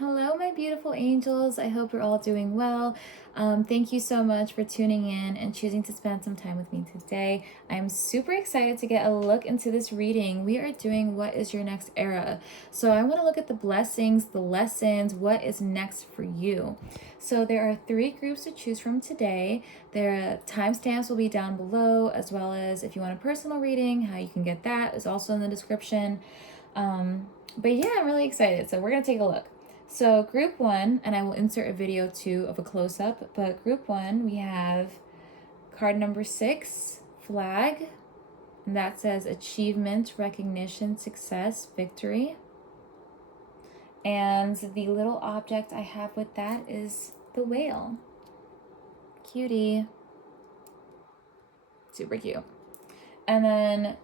Hello, my beautiful angels. I hope you're all doing well. Thank you so much for tuning in and choosing to spend some time with me today. I'm super excited to get a look into this reading. We are doing What is Your Next Era? So I want to look at the blessings, the lessons, what is next for you. So there are 3 groups to choose from today. Their timestamps will be down below, as well as if you want a personal reading, how you can get that is also in the description. But yeah, I'm really excited. So we're going to take a look. So group 1, and I will insert a video too of a close-up, but group 1, we have card number 6, flag, and that says achievement, recognition, success, victory. And the little object I have with that is the whale. Cutie. Super cute. And then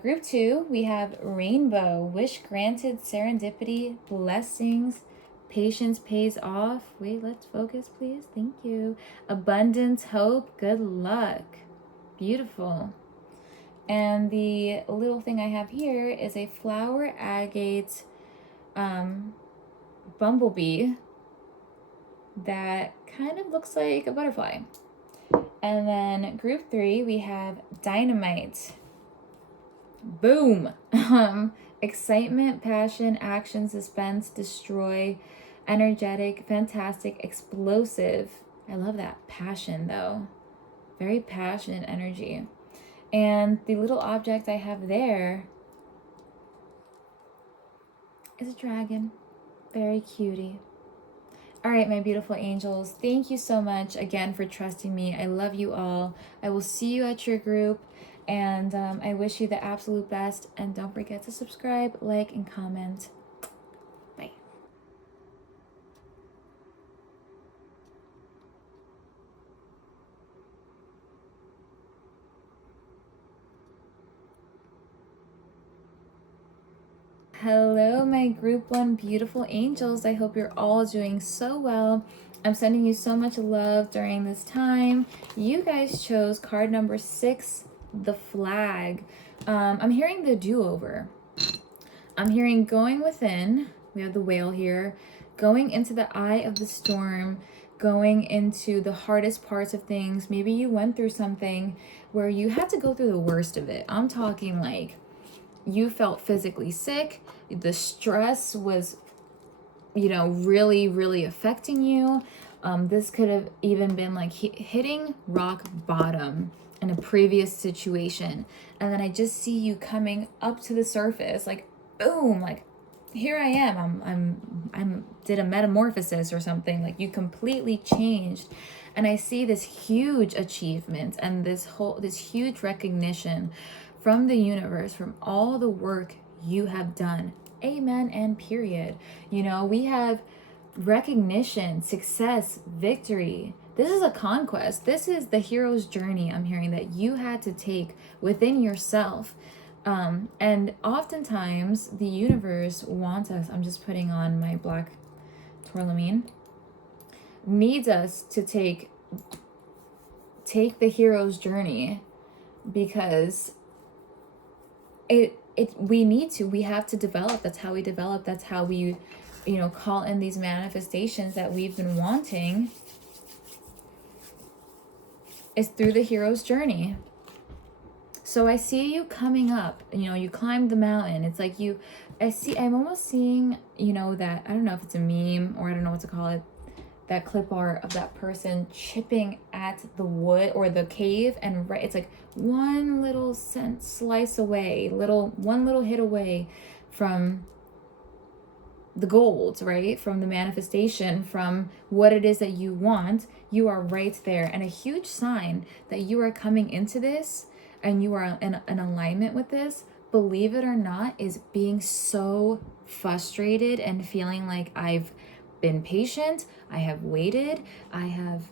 group 2, we have rainbow, wish granted, serendipity, blessings, patience pays off. Wait, let's focus, please. Thank you. Abundance, hope, good luck. Beautiful. And the little thing I have here is a flower agate bumblebee that kind of looks like a butterfly. And then group 3, we have dynamite. Boom. Excitement, passion, action, suspense, destroy, energetic, fantastic, explosive. I love that. Passion, though. Very passionate energy. And the little object I have there is a dragon. Very cutie. All right, my beautiful angels, thank you so much again for trusting me. I love you all. I will see you at your group, and I wish you the absolute best. And don't forget to subscribe, like, and comment. Bye. Hello, my group 1 beautiful angels. I hope you're all doing so well. I'm sending you so much love during this time. You guys chose card number 6, the flag. I'm hearing the do-over. I'm hearing going within. We have the whale here. Going into the eye of the storm. Going into the hardest parts of things. Maybe you went through something where you had to go through the worst of it. I'm talking like you felt physically sick. The stress was, really, really affecting you. This could have even been like hitting rock bottom in a previous situation. And then I just see you coming up to the surface, like, boom, like, here I am. I'm did a metamorphosis or something. Like, you completely changed. And I see this huge achievement and this huge recognition from the universe, from all the work you have done. Amen and period. We have recognition, success, victory. This is a conquest. This is the hero's journey, I'm hearing, that you had to take within yourself. And oftentimes the universe wants us, I'm just putting on my black tourmaline, needs us to take the hero's journey, because we have to develop. That's how we develop. That's how we call in these manifestations that we've been wanting, is through the hero's journey. So I see you coming up, you climbed the mountain. It's like I'm almost seeing, that, I don't know if it's a meme or I don't know what to call it, that clip art of that person chipping at the wood or the cave, and it's like one little slice away, one little hit away from the gold, right? From the manifestation, from what it is that you want. You are right there, and a huge sign that you are coming into this and you are in alignment with this, believe it or not, is being so frustrated and feeling like I've been patient, I have waited, I have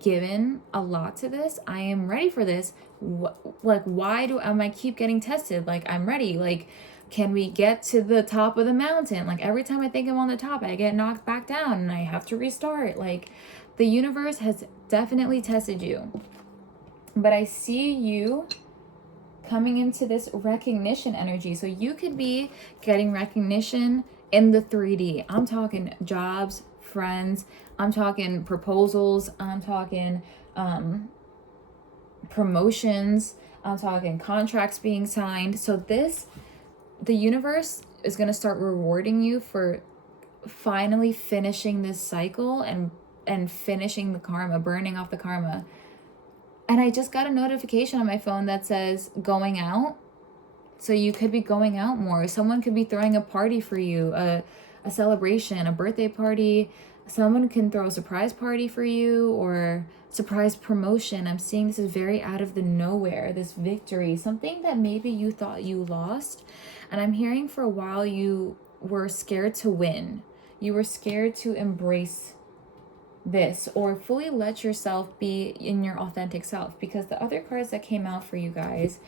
given a lot to this. I am ready for this. Why am I keep getting tested? Like, I'm ready. Like, can we get to the top of the mountain? Like, every time I think I'm on the top, I get knocked back down and I have to restart. Like, the universe has definitely tested you. But I see you coming into this recognition energy. So you could be getting recognition in the 3D. I'm talking jobs, friends, I'm talking proposals, I'm talking promotions, I'm talking contracts being signed. So the universe is going to start rewarding you for finally finishing this cycle and finishing the karma, burning off the karma. And I just got a notification on my phone that says going out. So you could be going out more. Someone could be throwing a party for you, a celebration, a birthday party. Someone can throw a surprise party for you or surprise promotion. I'm seeing this is very out of the nowhere, this victory, something that maybe you thought you lost. And I'm hearing for a while you were scared to win. You were scared to embrace this or fully let yourself be in your authentic self, because the other cards that came out for you guys,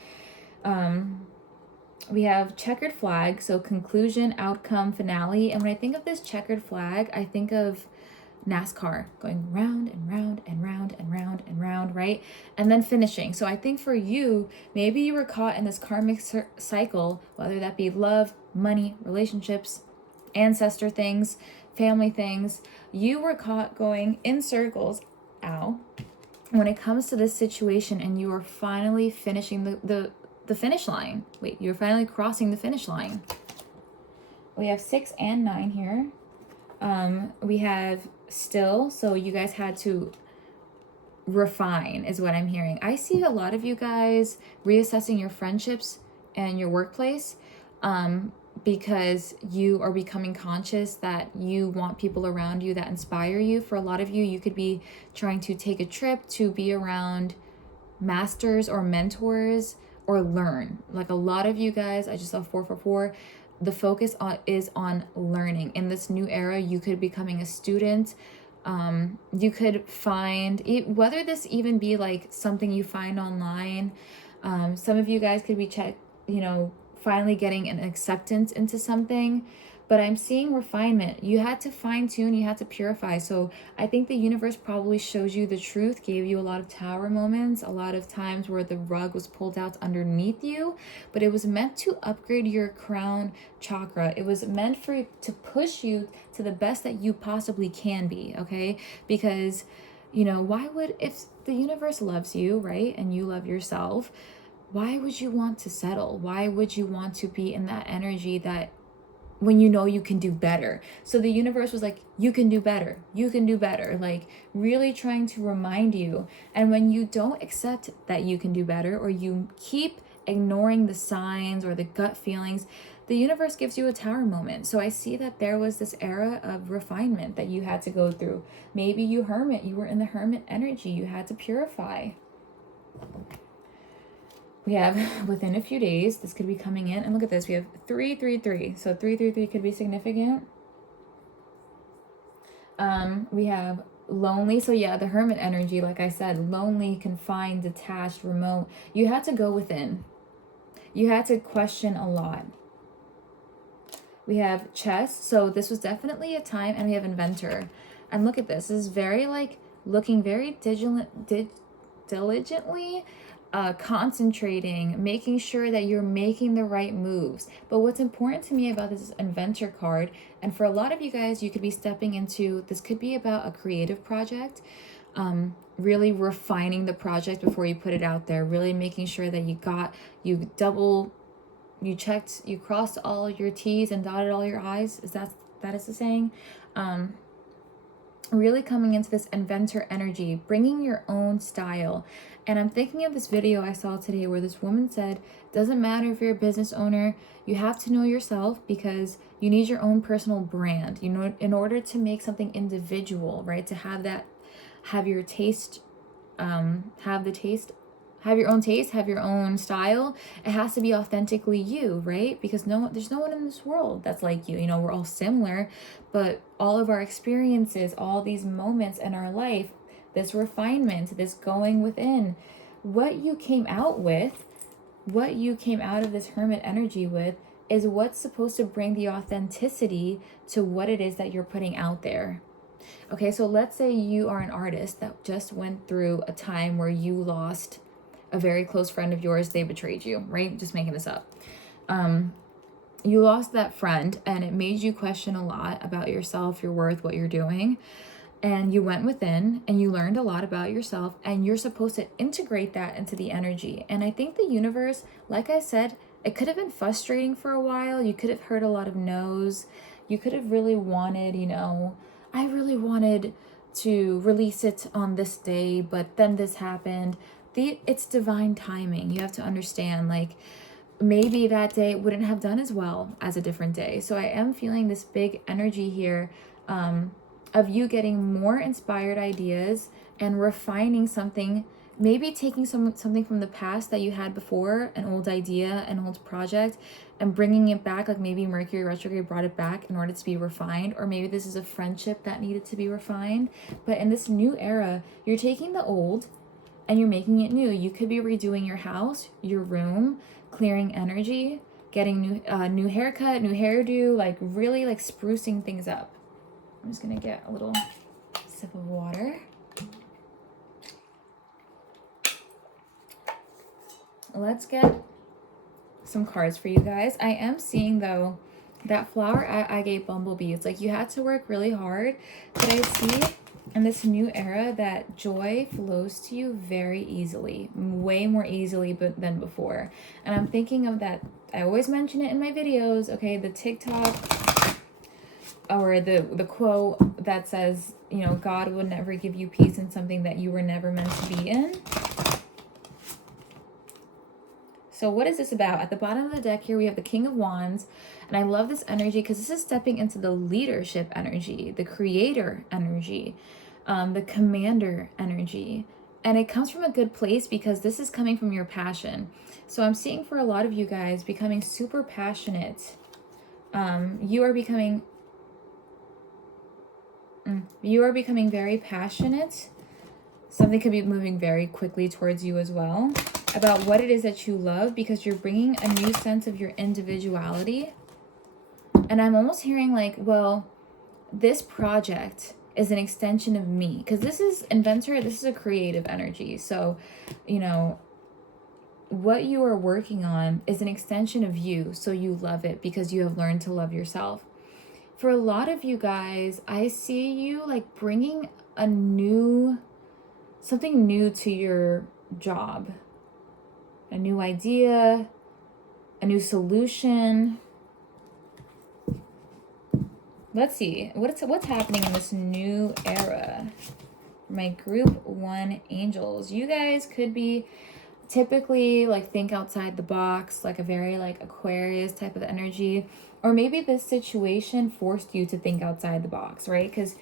we have checkered flag, so conclusion, outcome, finale. And when I think of this checkered flag, I think of NASCAR going round and round and round and round and round, right? And then finishing. So I think for you, maybe you were caught in this karmic cycle, whether that be love, money, relationships, ancestor things, family things. You were caught going in circles, when it comes to this situation, and you are finally finishing the finish line. Wait, you're finally crossing the finish line. We have 6 and 9 here. We have still, so you guys had to refine is what I'm hearing. I see a lot of you guys reassessing your friendships and your workplace, because you are becoming conscious that you want people around you that inspire you. For a lot of you, you could be trying to take a trip to be around masters or mentors or learn. Like a lot of you guys, I just saw 444. The focus is on learning. In this new era, you could be becoming a student. You could find, whether this even be like something you find online. Some of you guys could be finally getting an acceptance into something. But I'm seeing refinement. You had to fine tune, you had to purify. So I think the universe probably shows you the truth, gave you a lot of tower moments, a lot of times where the rug was pulled out underneath you, but it was meant to upgrade your crown chakra. It was meant to push you to the best that you possibly can be, okay? Because, if the universe loves you, right, and you love yourself, why would you want to settle? Why would you want to be in that energy that when you know you can do better? So the universe was like, you can do better, like really trying to remind you. And when you don't accept that you can do better, or you keep ignoring the signs or the gut feelings, the universe gives you a tower moment. So I see that there was this era of refinement that you had to go through. Maybe you were in the hermit energy, you had to purify. We have within a few days, this could be coming in. And look at this, we have 333. So 333 could be significant. We have lonely. So yeah, the hermit energy, like I said, lonely, confined, detached, remote. You had to go within. You had to question a lot. We have chess. So this was definitely a time, and we have inventor. And look at this. This is very looking very diligently, concentrating, making sure that you're making the right moves. But what's important to me about this inventor card, and for a lot of you guys, you could be stepping into, this could be about a creative project, really refining the project before you put it out there, really making sure that you checked, you crossed all your T's and dotted all your I's. That is the saying? Really coming into this inventor energy, bringing your own style. And I'm thinking of this video I saw today where this woman said, doesn't matter if you're a business owner, you have to know yourself, because you need your own personal brand, in order to make something individual, right? To have your taste, have your own taste, have your own style. It has to be authentically you, right? Because there's no one in this world that's like you. We're all similar, but all of our experiences, all these moments in our life, this refinement, this going within, what you came out of this hermit energy with, is what's supposed to bring the authenticity to what it is that you're putting out there. Okay, so let's say you are an artist that just went through a time where you lost a very close friend of yours, they betrayed you, right? Just making this up. You lost that friend and it made you question a lot about yourself, your worth, what you're doing. And you went within and you learned a lot about yourself, and you're supposed to integrate that into the energy. And I think the universe, like I said, it could have been frustrating for a while. You could have heard a lot of no's. You could have really wanted, I really wanted to release it on this day, but then this happened. It's divine timing. You have to understand, like, maybe that day wouldn't have done as well as a different day. So I am feeling this big energy here of you getting more inspired ideas and refining something, maybe taking something from the past that you had before, an old idea, an old project, and bringing it back. Like maybe Mercury retrograde brought it back in order to be refined, or maybe this is a friendship that needed to be refined. But in this new era, you're taking the old and you're making it new. You could be redoing your house, your room, clearing energy, getting new haircut, new hairdo, like really like sprucing things up. I'm just gonna get a little sip of water. Let's get some cards for you guys. I am seeing though that flower agate bumblebee. It's like you had to work really hard, but I see in this new era that joy flows to you very easily, way more easily than before. And I'm thinking of that, I always mention it in my videos, okay, the TikTok or the quote that says, God will never give you peace in something that you were never meant to be in. So what is this about? At the bottom of the deck here, we have the King of Wands. And I love this energy because this is stepping into the leadership energy, the creator energy, the commander energy. And it comes from a good place because this is coming from your passion. So I'm seeing for a lot of you guys becoming super passionate. You are becoming very passionate. Something could be moving very quickly towards you as well about what it is that you love, because you're bringing a new sense of your individuality. And I'm almost hearing like, well, this project is an extension of me, because this is inventor, this is a creative energy. So, what you are working on is an extension of you. So you love it because you have learned to love yourself. For a lot of you guys, I see you like bringing something new to your job, a new idea, a new solution. Let's see what's happening in this new era. My group 1 angels, you guys could be typically like think outside the box, like a very like Aquarius type of energy, or maybe this situation forced you to think outside the box, right? Because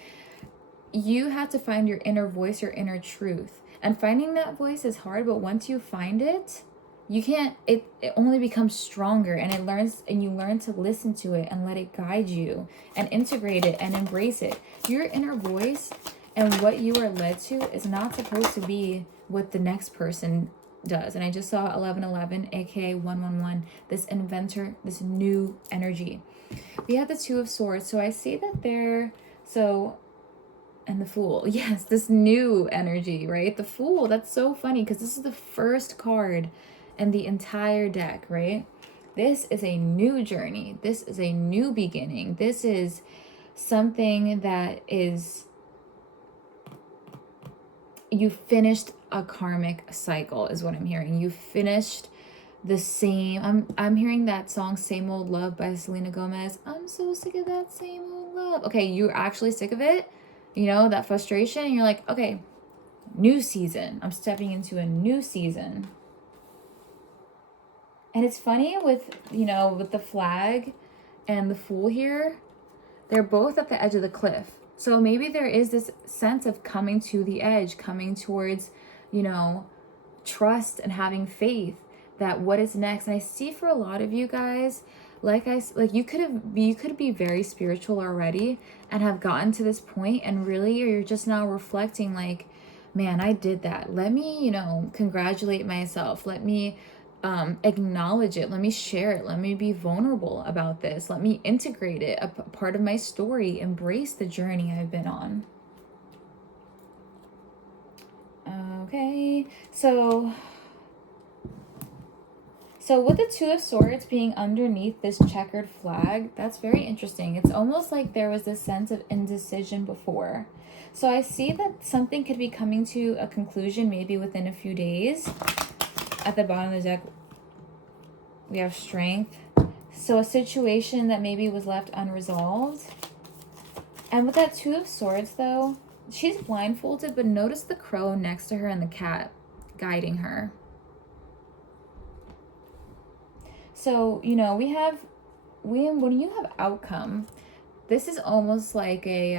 you have to find your inner voice, your inner truth, and finding that voice is hard, but once you find it, it only becomes stronger, and you learn to listen to it and let it guide you and integrate it and embrace it. Your inner voice and what you are led to is not supposed to be what the next person does. And I just saw 1111, aka 111, this inventor, this new energy. We have the 2 of Swords, so I see that and the Fool. Yes, this new energy, right? The Fool, that's so funny because this is the first card in the entire deck, right? This is a new journey. This is a new beginning. This is something that is, you finished a karmic cycle is what I'm hearing. You finished the same, I'm hearing that song Same Old Love by Selena Gomez. I'm so sick of that same old love. Okay, you're actually sick of it, that frustration, and you're like, okay, new season. I'm stepping into a new season. And it's funny with the flag and the Fool here, they're both at the edge of the cliff. So maybe there is this sense of coming to the edge, coming towards, trust and having faith that what is next. And I see for a lot of you guys, you could be very spiritual already and have gotten to this point, and really you're just now reflecting like, man, I did that. Let me, congratulate myself. Let me acknowledge it. Let me share it. Let me be vulnerable about this. Let me integrate it, a part of my story, embrace the journey I've been on. Okay, so So with the Two of Swords being underneath this checkered flag, that's very interesting. It's almost like there was this sense of indecision before. So I see that something could be coming to a conclusion maybe within a few days. At the bottom of the deck, we have Strength. So a situation that maybe was left unresolved. And with that Two of Swords, though, she's blindfolded, but notice the crow next to her and the cat guiding her. So, you know, when you have outcome, this is almost like a,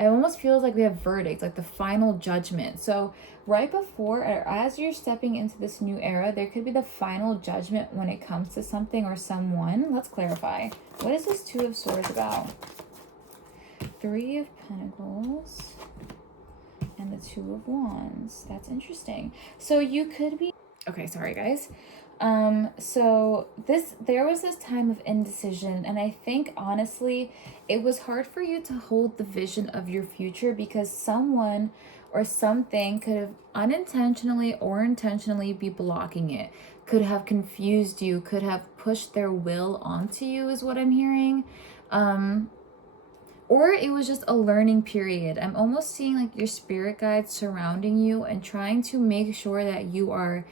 it almost feels like we have verdict, like the final judgment. So right before, or as you're stepping into this new era, there could be the final judgment when it comes to something or someone. Let's clarify. What is this Two of Swords about? Three of Pentacles and the Two of Wands. That's interesting. So you could be, okay, sorry guys. So there was this time of indecision, and I think honestly, it was hard for you to hold the vision of your future because someone or something could have unintentionally or intentionally be blocking it, could have confused you, could have pushed their will onto you, is what I'm hearing. Or it was just a learning period. I'm almost seeing like your spirit guides surrounding you and trying to make sure that you are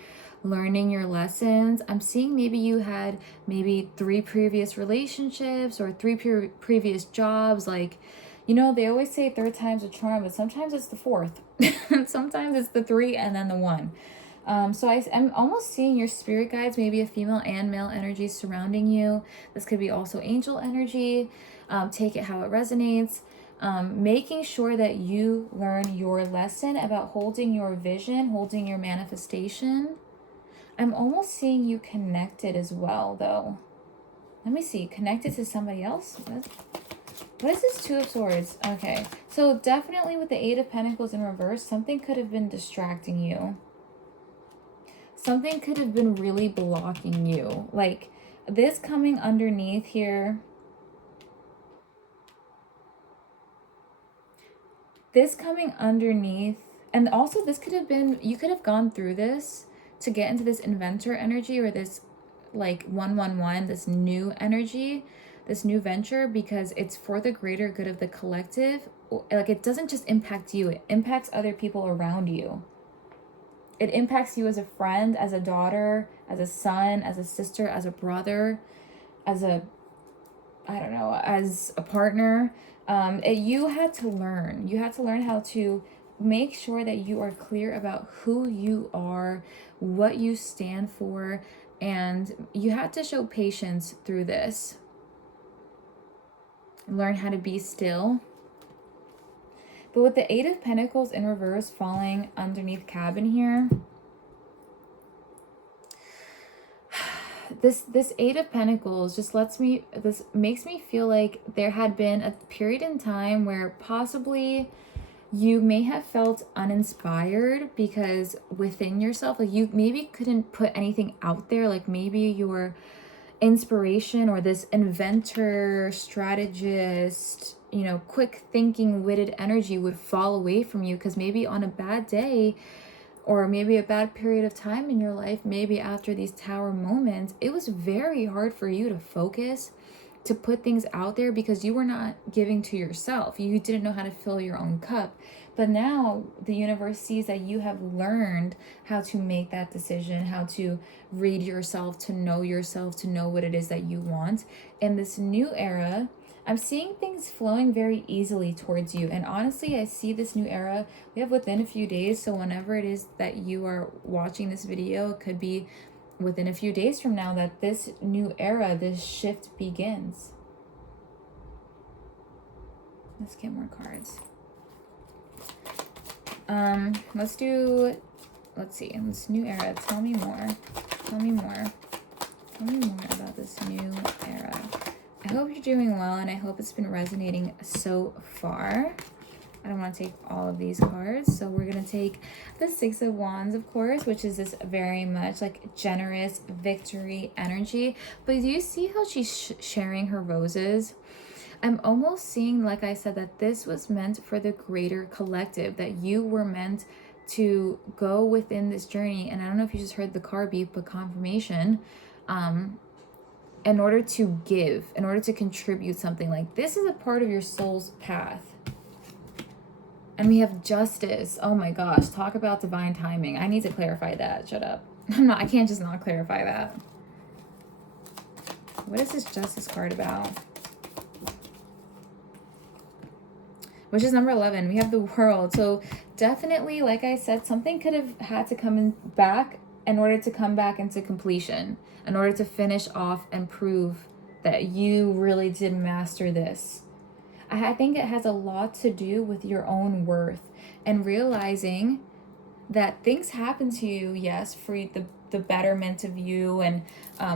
learning your lessons. I'm seeing maybe you had maybe 3 previous relationships or 3 previous jobs. Like, you know, they always say 3rd time's a charm, but sometimes it's the 4th. Sometimes it's the 3 and then the 1. So I'm almost seeing your spirit guides, maybe a female and male energy surrounding you. This could be also angel energy. Take it how it resonates. Making sure that you learn your lesson about holding your vision, holding your manifestation. I'm almost seeing you connected as well, though. Let me see. Connected to somebody else? What is this Two of Swords? Okay. So definitely with the Eight of Pentacles in reverse, something could have been distracting you. Something could have been really blocking you. Like this coming underneath here. This coming underneath. And also this could have been, you could have gone through this to get into this inventor energy or this like 111, this new energy, this new venture, because it's for the greater good of the collective. Like it doesn't just impact you, it impacts other people around you. It impacts you as a friend, as a daughter, as a son, as a sister, as a brother, as a, I don't know, as a partner. You had to learn. You had to learn how to make sure that you are clear about who you are, what you stand for, and you had to show patience through this. Learn how to be still. But with the Eight of Pentacles in reverse falling underneath Cabin here, this Eight of Pentacles just this makes me feel like there had been a period in time where possibly you may have felt uninspired because within yourself, like you maybe couldn't put anything out there. Like maybe your inspiration or this inventor, strategist, you know, quick thinking, witted energy would fall away from you because maybe on a bad day or maybe a bad period of time in your life, maybe after these tower moments, it was very hard for you to focus, to put things out there because you were not giving to yourself. You didn't know how to fill your own cup. But now the universe sees that you have learned how to make that decision, how to read yourself, to know what it is that you want. In this new era, I'm seeing things flowing very easily towards you. And honestly, I see this new era, we have within a few days. So whenever it is that you are watching this video, it could be within a few days from now that this new era, this shift begins. Let's get more cards. Let's see, this new era, tell me more about this new era. I hope you're doing well, and I hope it's been resonating so far. I don't want to take all of these cards, so we're going to take the Six of Wands, of course, which is this very much like generous victory energy. But do you see how she's sharing her roses? I'm almost seeing, like I said, that this was meant for the greater collective, that you were meant to go within this journey. And I don't know if you just heard the car beep, but confirmation, in order to give, in order to contribute something. Like, this is a part of your soul's path. And we have justice. Oh my gosh, talk about divine timing. I need to clarify that. Shut up. I can't just not clarify that. What is this justice card about? Which is number 11. We have the world. So definitely, like I said, something could have had to come back in order to come back into completion, in order to finish off and prove that you really did master this. I think it has a lot to do with your own worth and realizing that things happen to you, yes, for the betterment of you and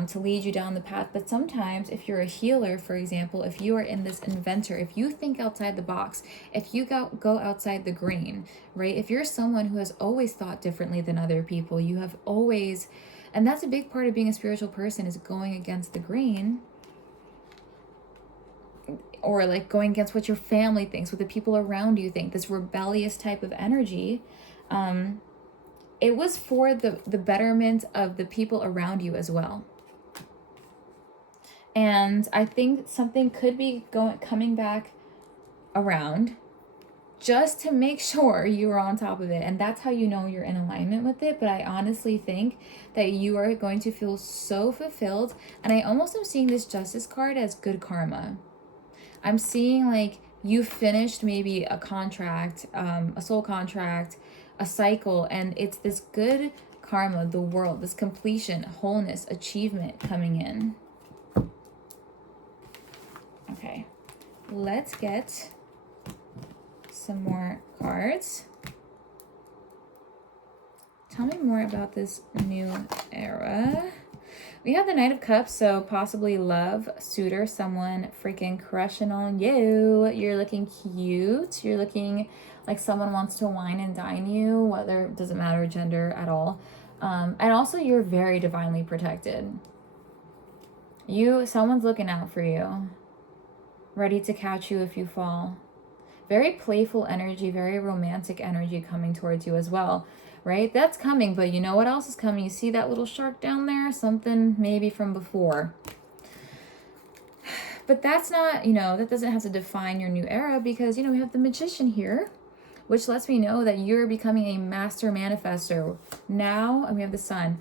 to lead you down the path. But sometimes if you're a healer, for example, if you are in this inventor, if you think outside the box, if you go outside the grain, right? If you're someone who has always thought differently than other people, you have always, and that's a big part of being a spiritual person, is going against the grain, or like going against what your family thinks, what the people around you think, this rebellious type of energy. It was for the betterment of the people around you as well. And I think something could be coming back around just to make sure you are on top of it. And that's how you know you're in alignment with it. But I honestly think that you are going to feel so fulfilled. And I almost am seeing this justice card as good karma. I'm seeing like you finished maybe a contract, a soul contract, a cycle, and it's this good karma, the world, this completion, wholeness, achievement coming in. Okay, let's get some more cards. Tell me more about this new era. We have the Knight of Cups, so possibly love, suitor, someone freaking crushing on you. You're looking cute. You're looking like someone wants to wine and dine you, whether, it doesn't matter gender at all. And also you're very divinely protected. Someone's looking out for you, ready to catch you if you fall. Very playful energy, very romantic energy coming towards you as well. Right? That's coming, but you know what else is coming? You see that little shark down there? Something maybe from before. But that's not, that doesn't have to define your new era, because, we have the Magician here, which lets me know that you're becoming a master manifester now. And we have the Sun.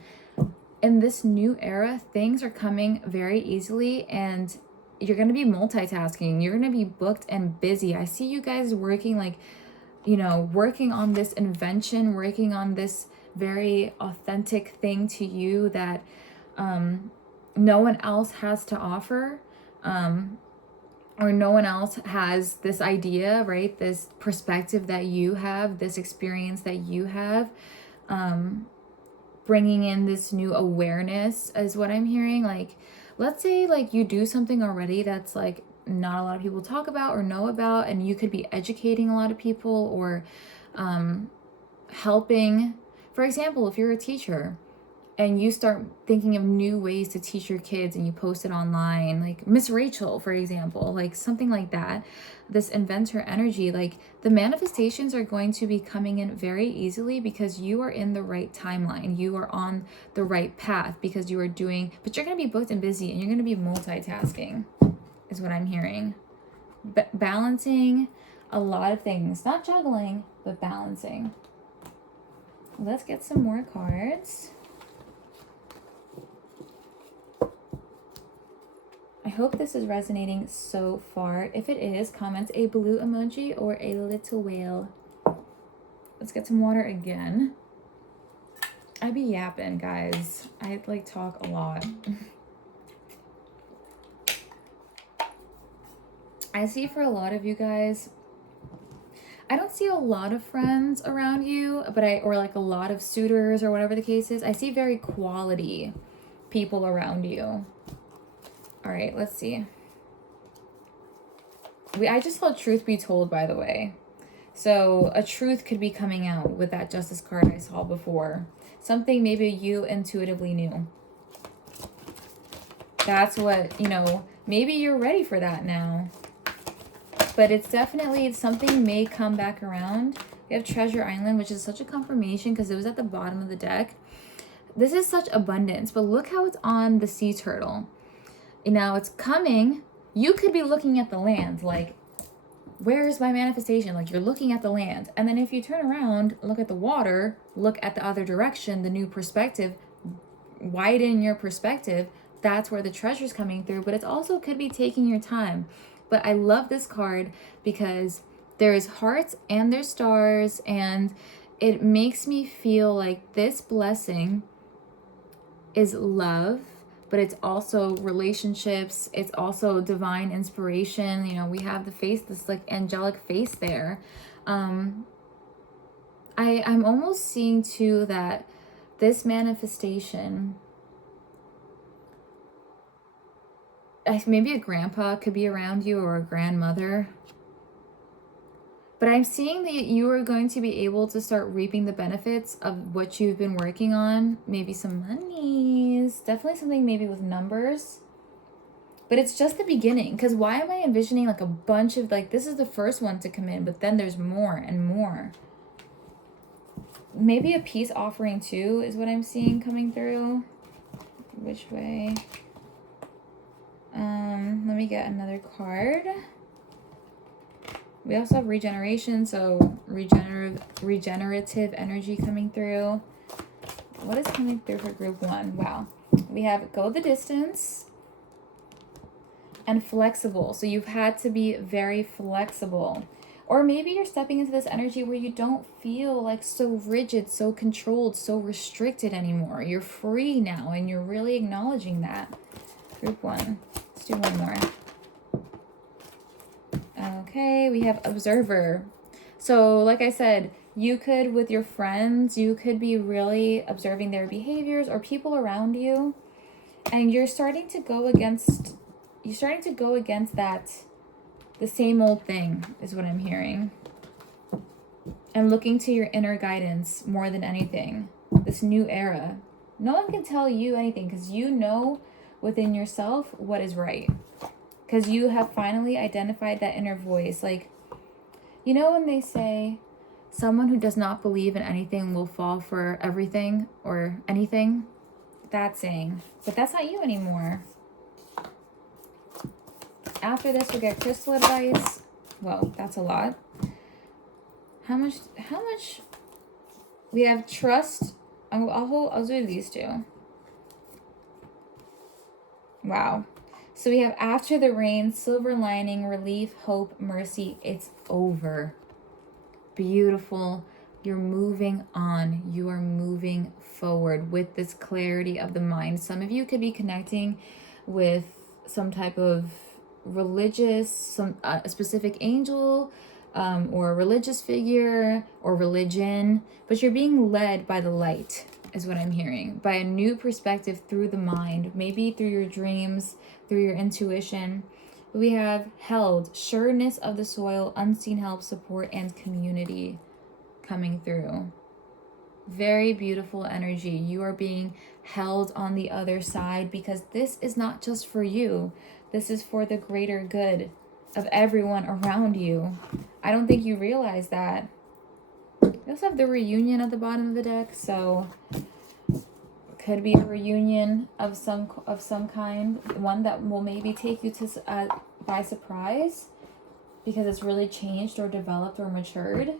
In this new era, things are coming very easily, and you're going to be multitasking. You're going to be booked and busy. I see you guys working working on this invention, working on this very authentic thing to you that no one else has to offer, or no one else has this idea, right? This perspective that you have, this experience that you have, bringing in this new awareness is what I'm hearing. Like, let's say like you do something already that's like not a lot of people talk about or know about, and you could be educating a lot of people or helping. For example, if you're a teacher and you start thinking of new ways to teach your kids and you post it online, like Miss Rachel, for example, like something like that, this inventor energy, like the manifestations are going to be coming in very easily because you are in the right timeline. You are on the right path because you are doing, but you're going to be booked and busy and you're going to be multitasking. Is what I'm hearing. Balancing a lot of things. Not juggling, but balancing. Let's get some more cards. I hope this is resonating so far. If it is, comment a blue emoji or a little whale. Let's get some water again. I be yapping, guys. I like talk a lot. I see for a lot of you guys, I don't see a lot of friends around you, or like a lot of suitors or whatever the case is. I see very quality people around you. All right, let's see. I just saw truth be told, by the way. So a truth could be coming out with that justice card I saw before. Something maybe you intuitively knew. That's what, maybe you're ready for that now. But it's definitely, something may come back around We have Treasure Island, which is such a confirmation because it was at the bottom of the deck. This is such abundance, but look how it's on the sea turtle. Now it's coming. You could be looking at the land, like, where is my manifestation? Like, you're looking at the land. And then if you turn around, look at the water, look at the other direction, the new perspective, widen your perspective, that's where the treasure's coming through. But it also could be taking your time. But I love this card because there's hearts and there's stars, and it makes me feel like this blessing is love, but it's also relationships. It's also divine inspiration. You know, we have the face, this like angelic face there. I'm almost seeing too that this manifestation, maybe a grandpa could be around you or a grandmother. But I'm seeing that you are going to be able to start reaping the benefits of what you've been working on. Maybe some monies. Definitely something maybe with numbers. But it's just the beginning. Because why am I envisioning like a bunch of, like, this is the first one to come in, but then there's more and more. Maybe a peace offering too is what I'm seeing coming through. Which way? Let me get another card. We also have regeneration, so regenerative energy coming through. What is coming through for group 1? Wow. We have go the distance and flexible. So you've had to be very flexible. Or maybe you're stepping into this energy where you don't feel like so rigid, so controlled, so restricted anymore. You're free now, and you're really acknowledging that. Group 1. Let's do one more. Okay, we have observer. So like I said, you could, with your friends, you could be really observing their behaviors or people around you, and you're starting to go against that, the same old thing is what I'm hearing. And looking to your inner guidance more than anything. This new era. No one can tell you anything because you know within yourself what is right. Because you have finally identified that inner voice. Like, you know when they say someone who does not believe in anything will fall for everything or anything? That saying. But that's not you anymore. After this, we'll get crystal advice. Well, that's a lot. How much? We have trust. I'll do these two. Wow. So we have after the rain, silver lining, relief, hope, mercy. It's over. Beautiful. You're moving on. You are moving forward with this clarity of the mind. Some of you could be connecting with some type of religious, a specific angel, or a religious figure or religion, but you're being led by the light is what I'm hearing, by a new perspective through the mind, maybe through your dreams, through your intuition. We have held, sureness of the soil, unseen help, support, and community coming through. Very beautiful energy. You are being held on the other side because this is not just for you. This is for the greater good of everyone around you. I don't think you realize that. We also have the reunion at the bottom of the deck, so could be a reunion of some kind, one that will maybe take you to by surprise because it's really changed or developed or matured.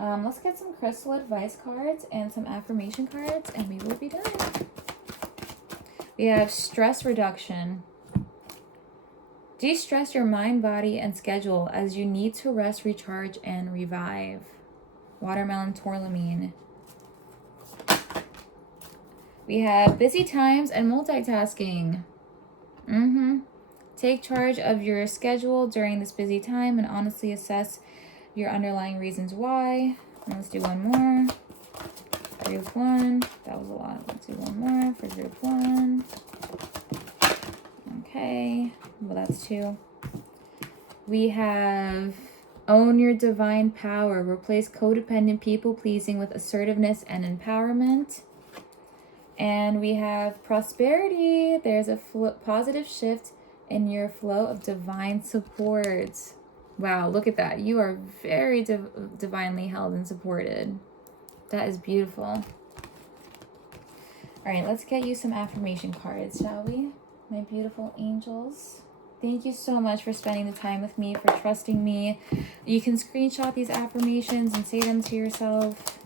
Let's get some crystal advice cards and some affirmation cards, and we will be done. We have stress reduction. De-stress your mind, body, and schedule as you need to rest, recharge, and revive. Watermelon tourmaline. We have busy times and multitasking. Take charge of your schedule during this busy time and honestly assess your underlying reasons why. And let's do one more. Group 1. That was a lot. Let's do one more for group 1. Okay. Well, that's 2. We have own your divine power. Replace codependent people pleasing with assertiveness and empowerment. And we have prosperity. There's a positive shift in your flow of divine support. Wow, look at that. You are very divinely held and supported. That is beautiful. All right, let's get you some affirmation cards, shall we? My beautiful angels. Thank you so much for spending the time with me, for trusting me. You can screenshot these affirmations and say them to yourself.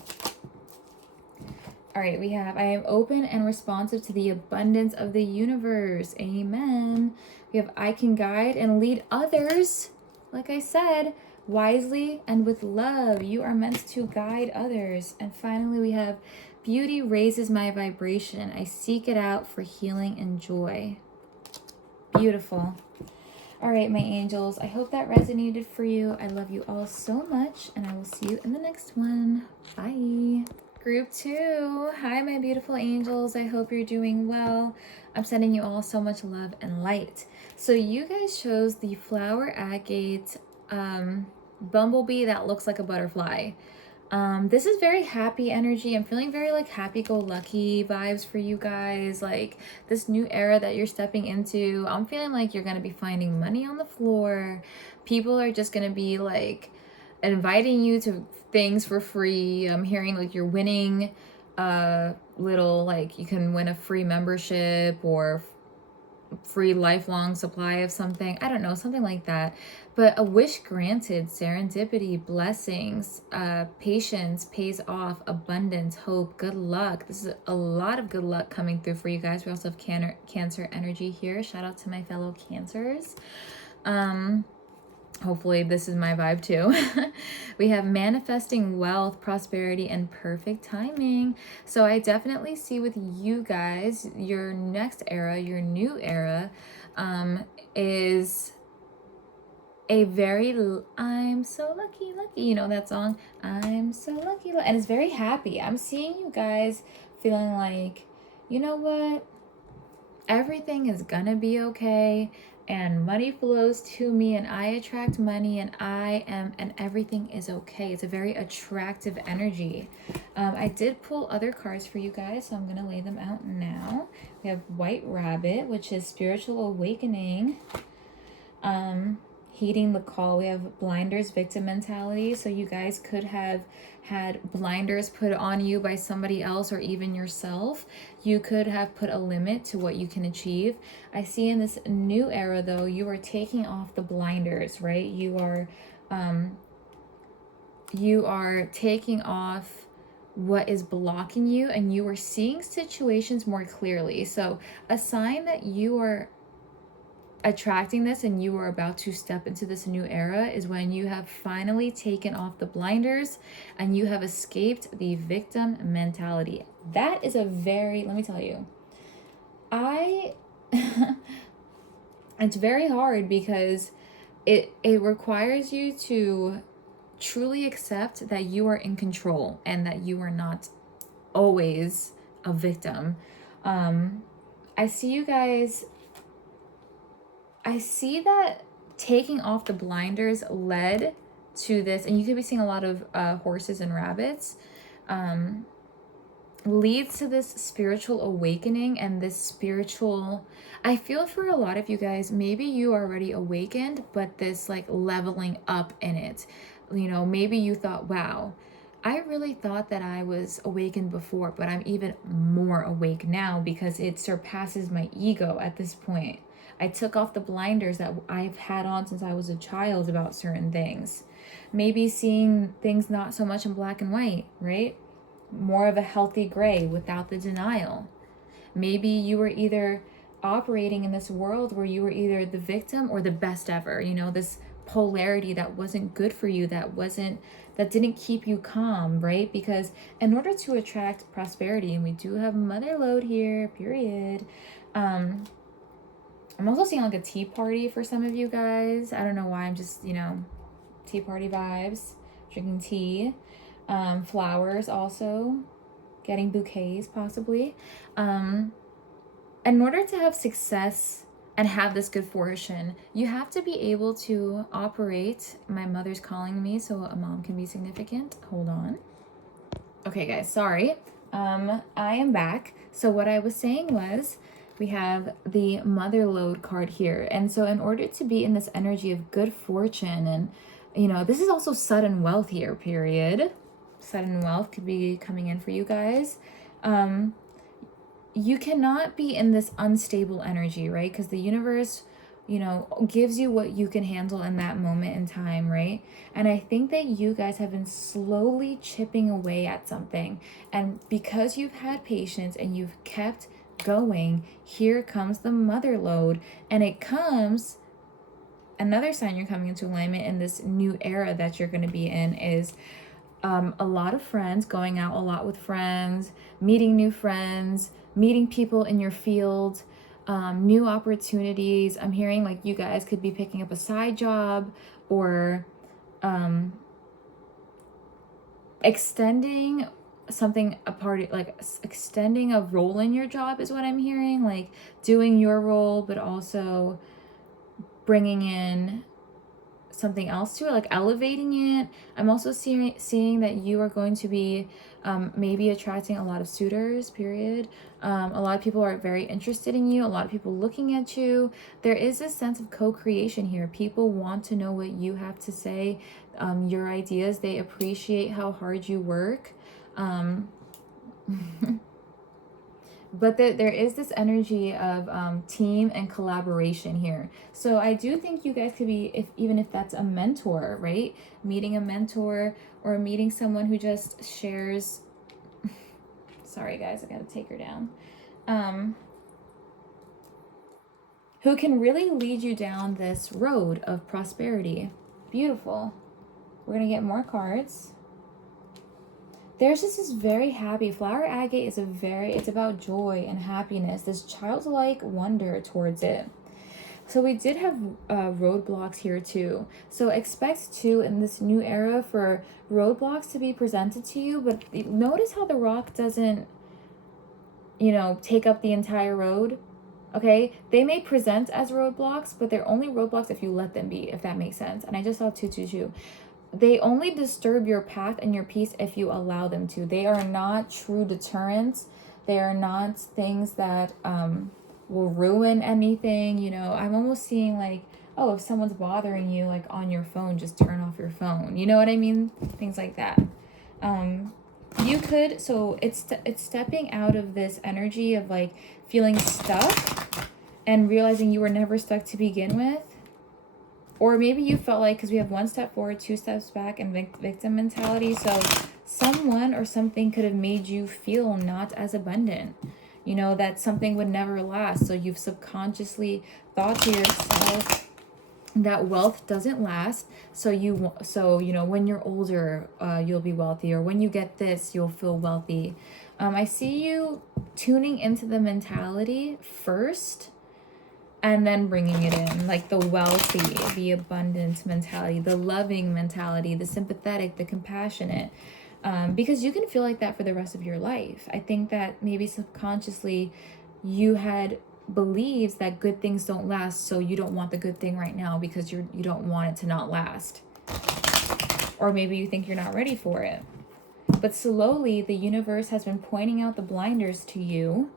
All right, we have, I am open and responsive to the abundance of the universe. Amen. We have, I can guide and lead others, like I said, wisely and with love. You are meant to guide others. And finally, we have, beauty raises my vibration. I seek it out for healing and joy. Beautiful. All right, my angels, I hope that resonated for you. I love you all so much, and I will see you in the next one. Bye. Group 2. Hi, my beautiful angels. I hope you're doing well. I'm sending you all so much love and light. So you guys chose the flower agate bumblebee that looks like a butterfly. This is very happy energy. I'm feeling very like happy-go-lucky vibes for you guys. Like this new era that you're stepping into, I'm feeling like you're going to be finding money on the floor. People are just going to be like inviting you to things for free. I'm hearing like you're winning little, like you can win a free membership or free lifelong supply of something. I don't know, something like that. But a wish granted, serendipity, blessings, patience pays off, abundance, hope, good luck. This is a lot of good luck coming through for you guys. We also have Cancer energy here. Shout out to my fellow Cancers. Hopefully this is my vibe too. We have manifesting wealth, prosperity, and perfect timing. So I definitely see with you guys, your next era, your new era, is a very, I'm so lucky, you know that song, I'm so lucky, and it's very happy. I'm seeing you guys feeling like, you know what, everything is gonna be okay, and money flows to me, and I attract money, and I am, and everything is okay. It's a very attractive energy. I did pull other cards for you guys, so I'm gonna lay them out now. We have White Rabbit, which is spiritual awakening. Heeding the call. We have blinders, victim mentality. So you guys could have had blinders put on you by somebody else or even yourself. You could have put a limit to what you can achieve. I see in this new era though, you are taking off the blinders, right? You are taking off what is blocking you, and you are seeing situations more clearly. So a sign that you are attracting this and you are about to step into this new era is when you have finally taken off the blinders and you have escaped the victim mentality. That is a very, let me tell you, it's very hard because it requires you to truly accept that you are in control and that you are not always a victim. I see you guys, I see that taking off the blinders led to this, and you could be seeing a lot of horses and rabbits, leads to this spiritual awakening and this spiritual, I feel for a lot of you guys, maybe you are already awakened, but this like leveling up in it. You know, maybe you thought, wow, I really thought that I was awakened before, but I'm even more awake now because it surpasses my ego at this point. I took off the blinders that I've had on since I was a child about certain things. Maybe seeing things not so much in black and white, right? More of a healthy gray without the denial. Maybe you were either operating in this world where you were either the victim or the best ever, you know, this polarity that wasn't good for you, that didn't keep you calm, right? Because in order to attract prosperity, and we do have mother lode here, period, I'm also seeing like a tea party for some of you guys. I don't know why, I'm just, you know, tea party vibes, drinking tea, flowers also, getting bouquets possibly. In order to have success and have this good fortune, you have to be able to operate. My mother's calling me, so a mom can be significant. Hold on. Okay guys, sorry. I am back. So what I was saying was, we have the mother lode card here. And so in order to be in this energy of good fortune, and you know, this is also sudden wealth here, period. Sudden wealth could be coming in for you guys. You cannot be in this unstable energy, right? Because the universe, you know, gives you what you can handle in that moment in time, right? And I think that you guys have been slowly chipping away at something. And because you've had patience and you've kept going, here comes the mother lode. And it comes, another sign you're coming into alignment in this new era that you're going to be in is a lot of friends, going out a lot with friends, meeting new friends, meeting people in your field, new opportunities. I'm hearing like you guys could be picking up a side job or extending something, a part, like extending a role in your job is what I'm hearing, like doing your role, but also bringing in something else to it, like elevating it. I'm also seeing that you are going to be maybe attracting a lot of suitors, period. A lot of people are very interested in you, a lot of people looking at you. There is this sense of co-creation here. People want to know what you have to say, your ideas. They appreciate how hard you work. But there is this energy of team and collaboration here. So I do think you guys could be, even if that's a mentor, right? Meeting a mentor or meeting someone who just shares. Sorry guys, I gotta take her down. Who can really lead you down this road of prosperity. Beautiful. We're gonna get more cards. There's just this very happy, flower agate is it's about joy and happiness, this childlike wonder towards it. So we did have roadblocks here too. So expect too in this new era for roadblocks to be presented to you, but notice how the rock doesn't, you know, take up the entire road. Okay, they may present as roadblocks, but they're only roadblocks if you let them be, if that makes sense. And I just saw 222. They only disturb your path and your peace if you allow them to. They are not true deterrents. They are not things that will ruin anything. You know, I'm almost seeing like, oh, if someone's bothering you like on your phone, just turn off your phone. You know what I mean? Things like that. You could, so it's stepping out of this energy of like feeling stuck and realizing you were never stuck to begin with. Or maybe you felt like, because we have 1 step forward, 2 steps back, and victim mentality. So someone or something could have made you feel not as abundant. You know, that something would never last. So you've subconsciously thought to yourself that wealth doesn't last. So you know, when you're older, you'll be wealthy. Or when you get this, you'll feel wealthy. I see you tuning into the mentality first, and then bringing it in, like the wealthy, the abundant mentality, the loving mentality, the sympathetic, the compassionate, because you can feel like that for the rest of your life. I think that maybe subconsciously you had believes that good things don't last, so you don't want the good thing right now because you don't want it to not last. Or maybe you think you're not ready for it. But slowly the universe has been pointing out the blinders to you,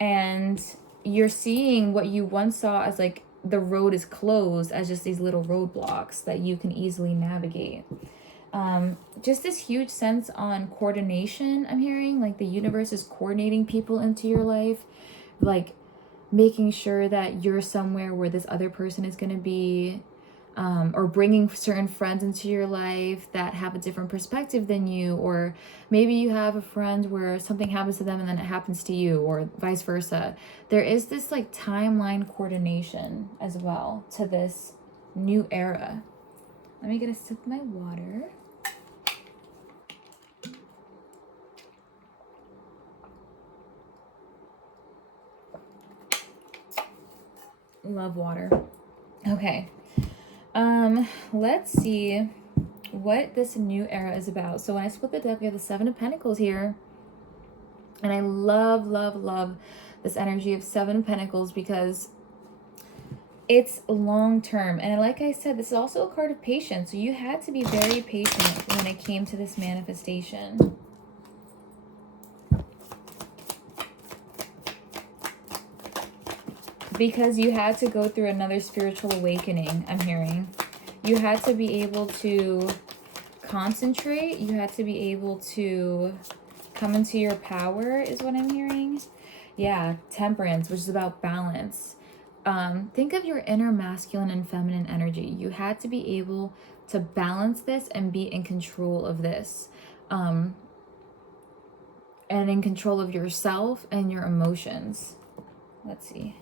and you're seeing what you once saw as like the road is closed as just these little roadblocks that you can easily navigate. Just this huge sense on coordination, I'm hearing, like the universe is coordinating people into your life, like making sure that you're somewhere where this other person is going to be, or bringing certain friends into your life that have a different perspective than you, or maybe you have a friend where something happens to them and then it happens to you, or vice versa. There is this like timeline coordination as well to this new era. Let me get a sip of my water. Love water. Okay. Let's see what this new era is about. So when I split the deck, we have the 7 of Pentacles here. And I love, love, love this energy of 7 of Pentacles because it's long term. And like I said, this is also a card of patience. So you had to be very patient when it came to this manifestation. Because you had to go through another spiritual awakening, I'm hearing. You had to be able to concentrate. You had to be able to come into your power, is what I'm hearing. Yeah, temperance, which is about balance. Think of your inner masculine and feminine energy. You had to be able to balance this and be in control of this. And in control of yourself and your emotions. Let's see.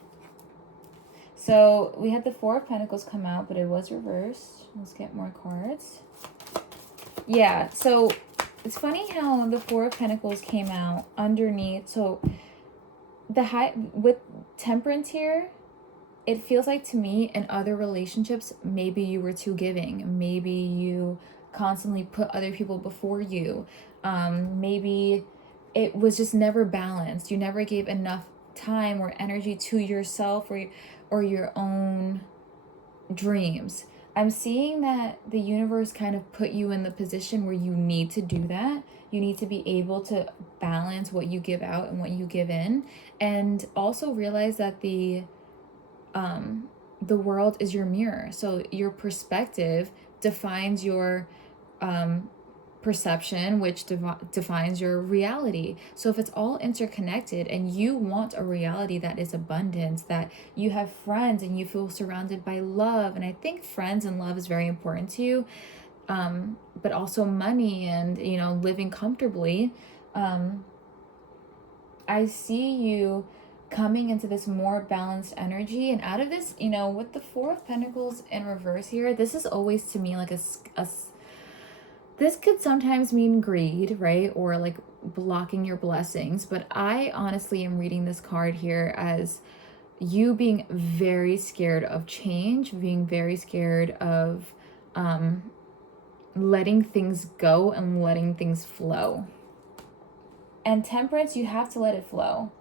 So we had the Four of Pentacles come out, but it was reversed. Let's get more cards. Yeah, so it's funny how the Four of Pentacles came out underneath. So the high with temperance here, it feels like to me in other relationships, maybe you were too giving. Maybe you constantly put other people before you. Maybe it was just never balanced. You never gave enough time or energy to yourself or your own dreams. I'm seeing that the universe kind of put you in the position where you need to do that. You need to be able to balance what you give out and what you give in. And also realize that the world is your mirror. So your perspective defines your perception, which defines your reality. So if it's all interconnected and you want a reality that is abundance, that you have friends and you feel surrounded by love, and I think friends and love is very important to you, but also money and, you know, living comfortably, I see you coming into this more balanced energy. And out of this, you know, with the Four of Pentacles in reverse here, this is always to me like a this could sometimes mean greed, right? Or like blocking your blessings. But I honestly am reading this card here as you being very scared of change, being very scared of letting things go and letting things flow. And temperance, you have to let it flow.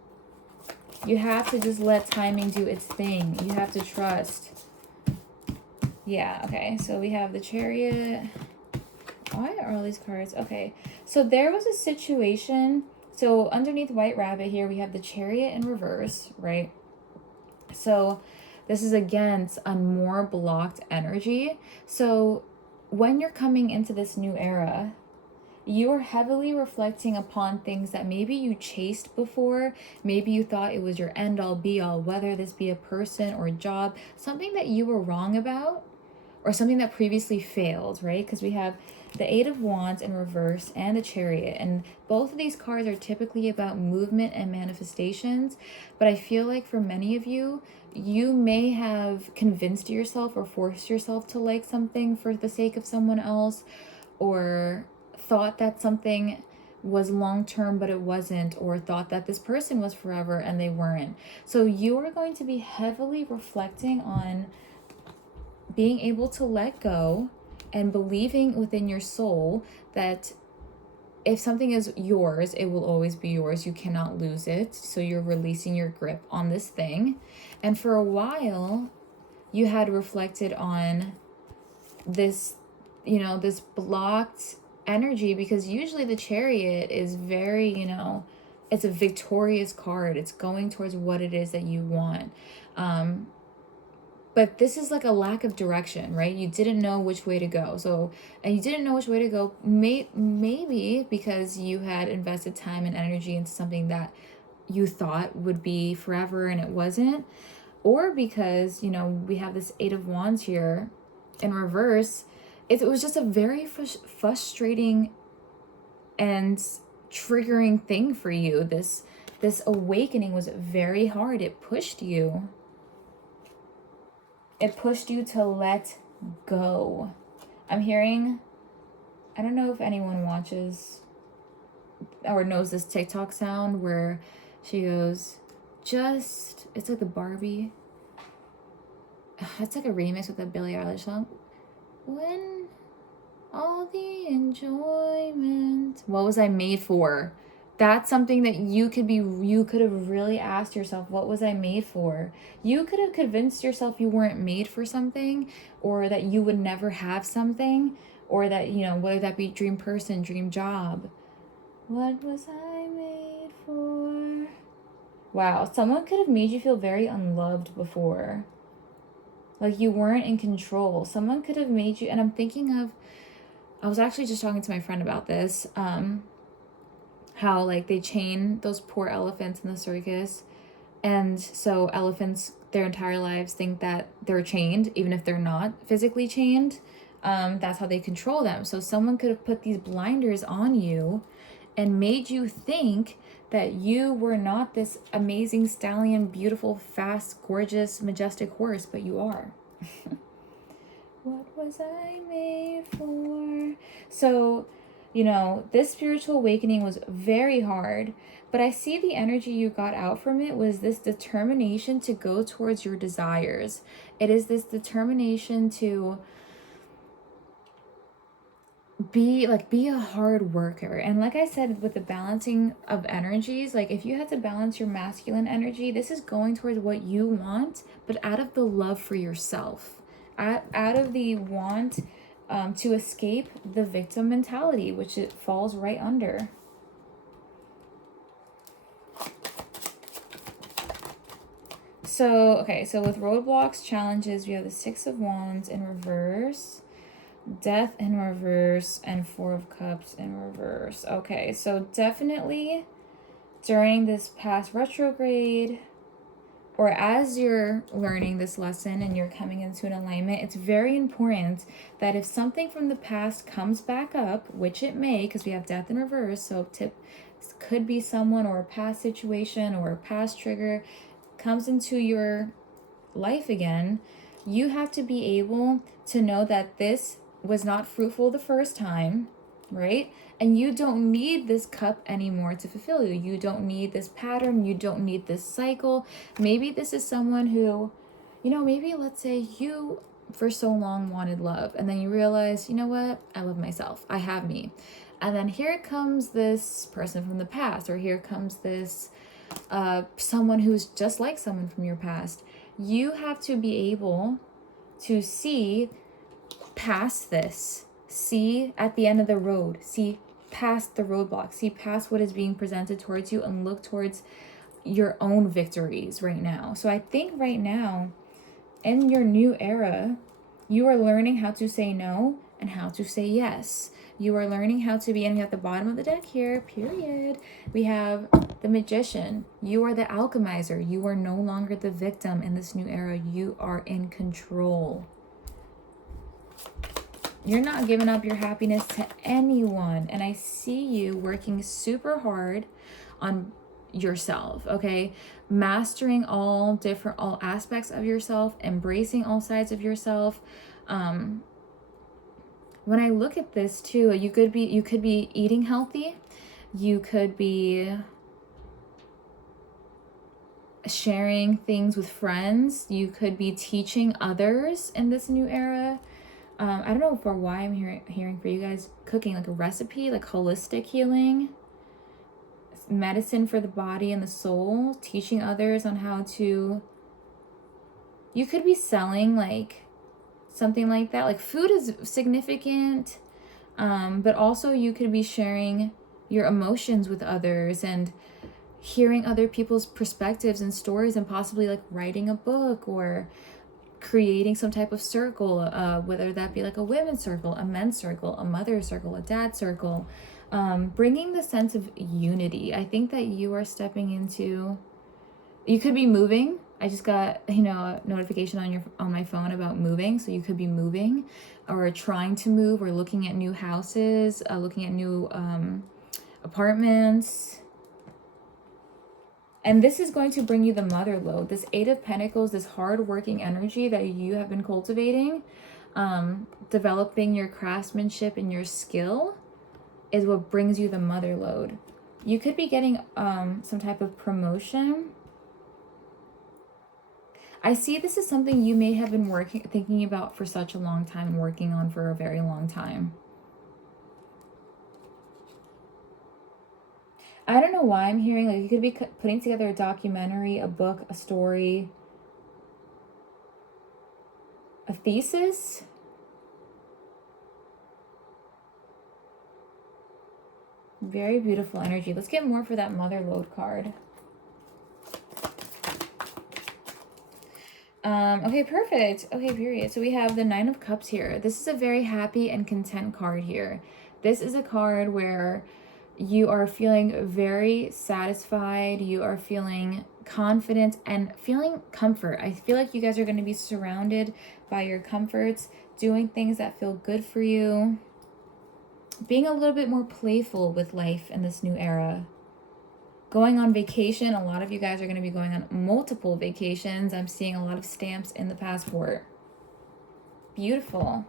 You have to just let timing do its thing. You have to trust. Yeah, okay. So we have the Chariot. Why are all these cards? Okay. So there was a situation. So underneath White Rabbit here, we have the Chariot in reverse, right? So this is against a more blocked energy. So when you're coming into this new era, you are heavily reflecting upon things that maybe you chased before. Maybe you thought it was your end all be all, whether this be a person or a job, something that you were wrong about or something that previously failed, right? Because we have the Eight of Wands in reverse and the Chariot. And both of these cards are typically about movement and manifestations. But I feel like for many of you, you may have convinced yourself or forced yourself to like something for the sake of someone else, or thought that something was long-term but it wasn't, or thought that this person was forever and they weren't. So you are going to be heavily reflecting on being able to let go and believing within your soul that if something is yours, it will always be yours. You cannot lose it. So you're releasing your grip on this thing. And for a while, you had reflected on this, you know, this blocked energy, because usually the Chariot is very, you know, it's a victorious card. It's going towards what it is that you want. But this is like a lack of direction, right? You didn't know which way to go. So, and you didn't know which way to go, maybe because you had invested time and energy into something that you thought would be forever and it wasn't. Or because, you know, we have this Eight of Wands here in reverse. It was just a very frustrating and triggering thing for you. This awakening was very hard. It pushed you. It pushed you to let go. I'm hearing, I don't know if anyone watches or knows this TikTok sound where she goes, just, it's like the Barbie. It's like a remix with the Billie Eilish song. When all the enjoyment, what was I made for? That's something that you could have really asked yourself, what was I made for? You could have convinced yourself you weren't made for something, or that you would never have something, or that, you know, whether that be dream person, dream job. What was I made for? Wow, someone could have made you feel very unloved before. Like you weren't in control. Someone could have made you, and I'm thinking of, I was actually just talking to my friend about this, how like they chain those poor elephants in the circus. And so elephants, their entire lives, think that they're chained, even if they're not physically chained. That's how they control them. So someone could have put these blinders on you and made you think that you were not this amazing stallion, beautiful, fast, gorgeous, majestic horse, but you are. What was I made for? So, you know, this spiritual awakening was very hard, but I see the energy you got out from it was this determination to go towards your desires. It is this determination to be a hard worker. And like I said, with the balancing of energies, like if you had to balance your masculine energy, this is going towards what you want, but out of the love for yourself, out of the want to escape the victim mentality, which it falls right under. So, okay, so with roadblocks, challenges, we have the Six of Wands in reverse, Death in reverse, and Four of Cups in reverse. Okay, so definitely during this past retrograde, or as you're learning this lesson and you're coming into an alignment, it's very important that if something from the past comes back up, which it may, because we have Death in reverse, so could be someone or a past situation or a past trigger comes into your life again, you have to be able to know that this was not fruitful the first time, right? And you don't need this cup anymore to fulfill you. You don't need this pattern. You don't need this cycle. Maybe this is someone who, you know, maybe let's say you for so long wanted love, and then you realize, you know what? I love myself. I have me. And then here comes this person from the past, or here comes this someone who's just like someone from your past. You have to be able to see past this, see at the end of the road, see past the roadblock, see past what is being presented towards you, and look towards your own victories right now. So I think right now in your new era, you are learning how to say no and how to say yes. You are learning how to be, and we have the bottom of the deck here, period. We have the Magician. You are the alchemizer. You are no longer the victim in this new era. You are in control. You're not giving up your happiness to anyone. And I see you working super hard on yourself, okay? Mastering all aspects of yourself, embracing all sides of yourself. When I look at this too, you could be eating healthy. You could be sharing things with friends. You could be teaching others in this new era. I don't know why I'm hearing for you guys cooking, like a recipe, like holistic healing, medicine for the body and the soul, teaching others on how to. You could be selling like something like that. Like food is significant, but also you could be sharing your emotions with others and hearing other people's perspectives and stories, and possibly like writing a book or creating some type of circle, whether that be like a women's circle, a men's circle, a mother's circle, a dad's circle, bringing the sense of unity. I think that you are stepping into, you could be moving. I just got, a notification on my phone about moving. So you could be moving or trying to move, or looking at new houses, looking at new apartments. And this is going to bring you the mother load, this Eight of Pentacles, this hard-working energy that you have been cultivating, developing your craftsmanship and your skill is what brings you the mother load. You could be getting some type of promotion. I see this is something you may have been thinking about for such a long time and working on for a very long time. I don't know why I'm hearing, like, you could be putting together a documentary, a book, a story, a thesis. Very beautiful energy. Let's get more for that mother load card. Okay, perfect. Okay, period. So we have the Nine of Cups here. This is a very happy and content card here. This is a card where you are feeling very satisfied. You are feeling confident and feeling comfort. I feel like you guys are going to be surrounded by your comforts, doing things that feel good for you, being a little bit more playful with life in this new era. Going on vacation. A lot of you guys are going to be going on multiple vacations. I'm seeing a lot of stamps in the passport. Beautiful.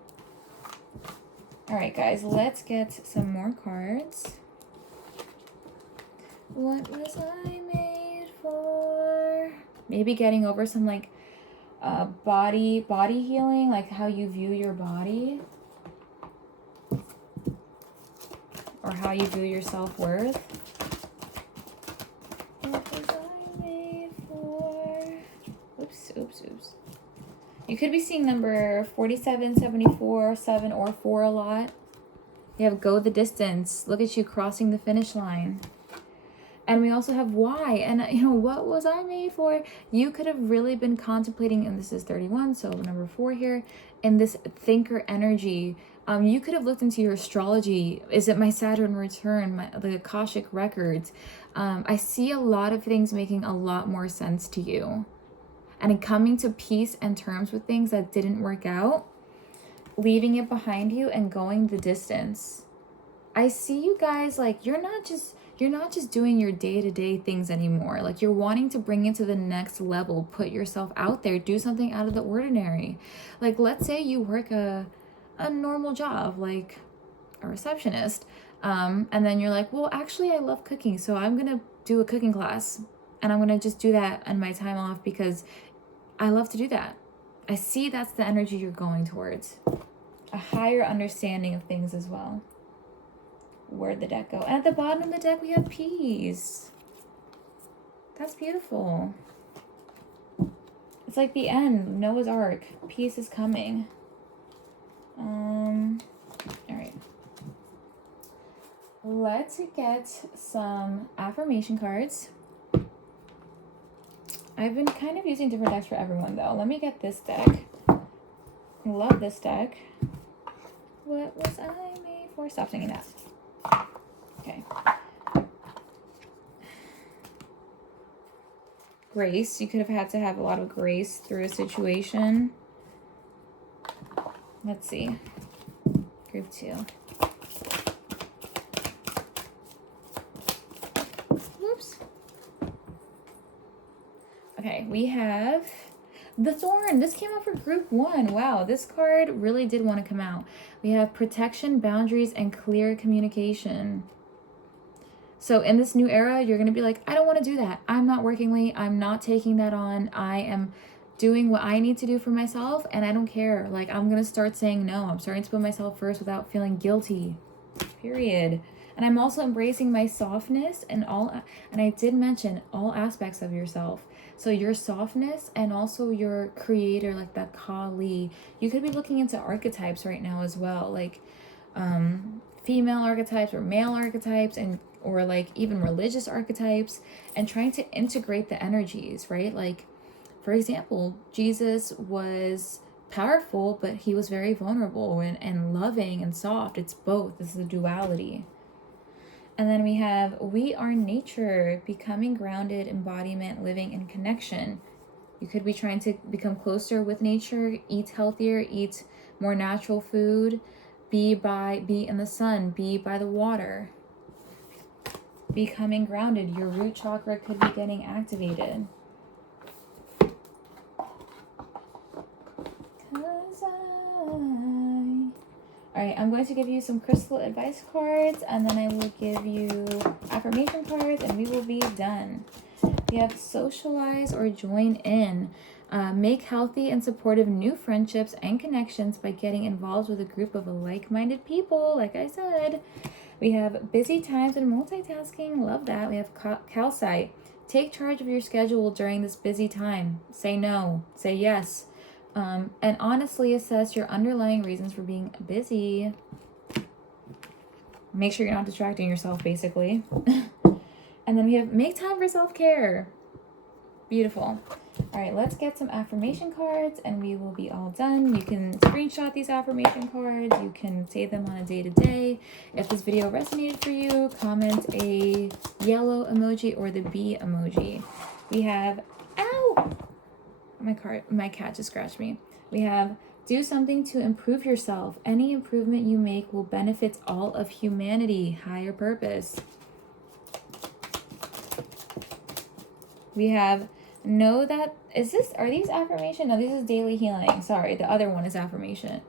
All right, guys, let's get some more cards. What was I made for? Maybe getting over some like body healing, like how you view your body or how you view your self-worth. What was I made for? Oops. You could be seeing number 47, 74, 7, or 4 a lot. You have go the distance. Look at you crossing the finish line. And we also have why. And, you know, what was I made for? You could have really been contemplating, and this is 31, so number 4 here, in this thinker energy. You could have looked into your astrology. Is it my Saturn return, the Akashic records? I see a lot of things making a lot more sense to you. And coming to peace and terms with things that didn't work out, leaving it behind you and going the distance. I see you guys like you're not just doing your day-to-day things anymore. Like you're wanting to bring it to the next level, put yourself out there, do something out of the ordinary. Like let's say you work a normal job, like a receptionist, and then you're like, well, actually I love cooking, so I'm gonna do a cooking class and I'm gonna just do that on my time off because I love to do that. I see that's the energy you're going towards. A higher understanding of things as well. Where'd the deck go? And at the bottom of the deck, we have peace. That's beautiful. It's like the end, Noah's Ark. Peace is coming. All right. Let's get some affirmation cards. I've been kind of using different decks for everyone, though. Let me get this deck. Love this deck. What was I made for? Stop singing that. Okay. Grace. You could have had to have a lot of grace through a situation. Let's see. Group 2. Whoops. Okay, we have the Thorn. This came out for group 1. Wow, this card really did want to come out. We have protection, boundaries, and clear communication. So in this new era, you're going to be like, I don't want to do that. I'm not working late. I'm not taking that on. I am doing what I need to do for myself, and I don't care. Like, I'm going to start saying no. I'm starting to put myself first without feeling guilty. Period. And I'm also embracing my softness and I did mention all aspects of yourself. So your softness and also your creator, like that Kali. You could be looking into archetypes right now as well, like female archetypes or male archetypes, and or like even religious archetypes, and trying to integrate the energies, right? Like, for example, Jesus was powerful, but he was very vulnerable and loving and soft. It's both. This is a duality. And then we have, we are nature, becoming grounded, embodiment, living in connection. You could be trying to become closer with nature, eat healthier, eat more natural food, be in the sun, be by the water. Becoming grounded, your root chakra could be getting activated. Alright, I'm going to give you some crystal advice cards, and then I will give you affirmation cards, and we will be done. We have socialize or join in. Make healthy and supportive new friendships and connections by getting involved with a group of like-minded people, like I said. We have busy times and multitasking. Love that. We have calcite. Take charge of your schedule during this busy time. Say no. Say yes. And honestly assess your underlying reasons for being busy. Make sure you're not distracting yourself, basically. And then we have make time for self-care. Beautiful. All right, let's get some affirmation cards and we will be all done. You can screenshot these affirmation cards. You can save them on a day-to-day. If this video resonated for you, comment a yellow emoji or the bee emoji. We have, ow! My cat just scratched me. We have, do something to improve yourself. Any improvement you make will benefit all of humanity. Higher purpose. We have, know that, are these affirmation? No, this is daily healing. Sorry, the other one is affirmation.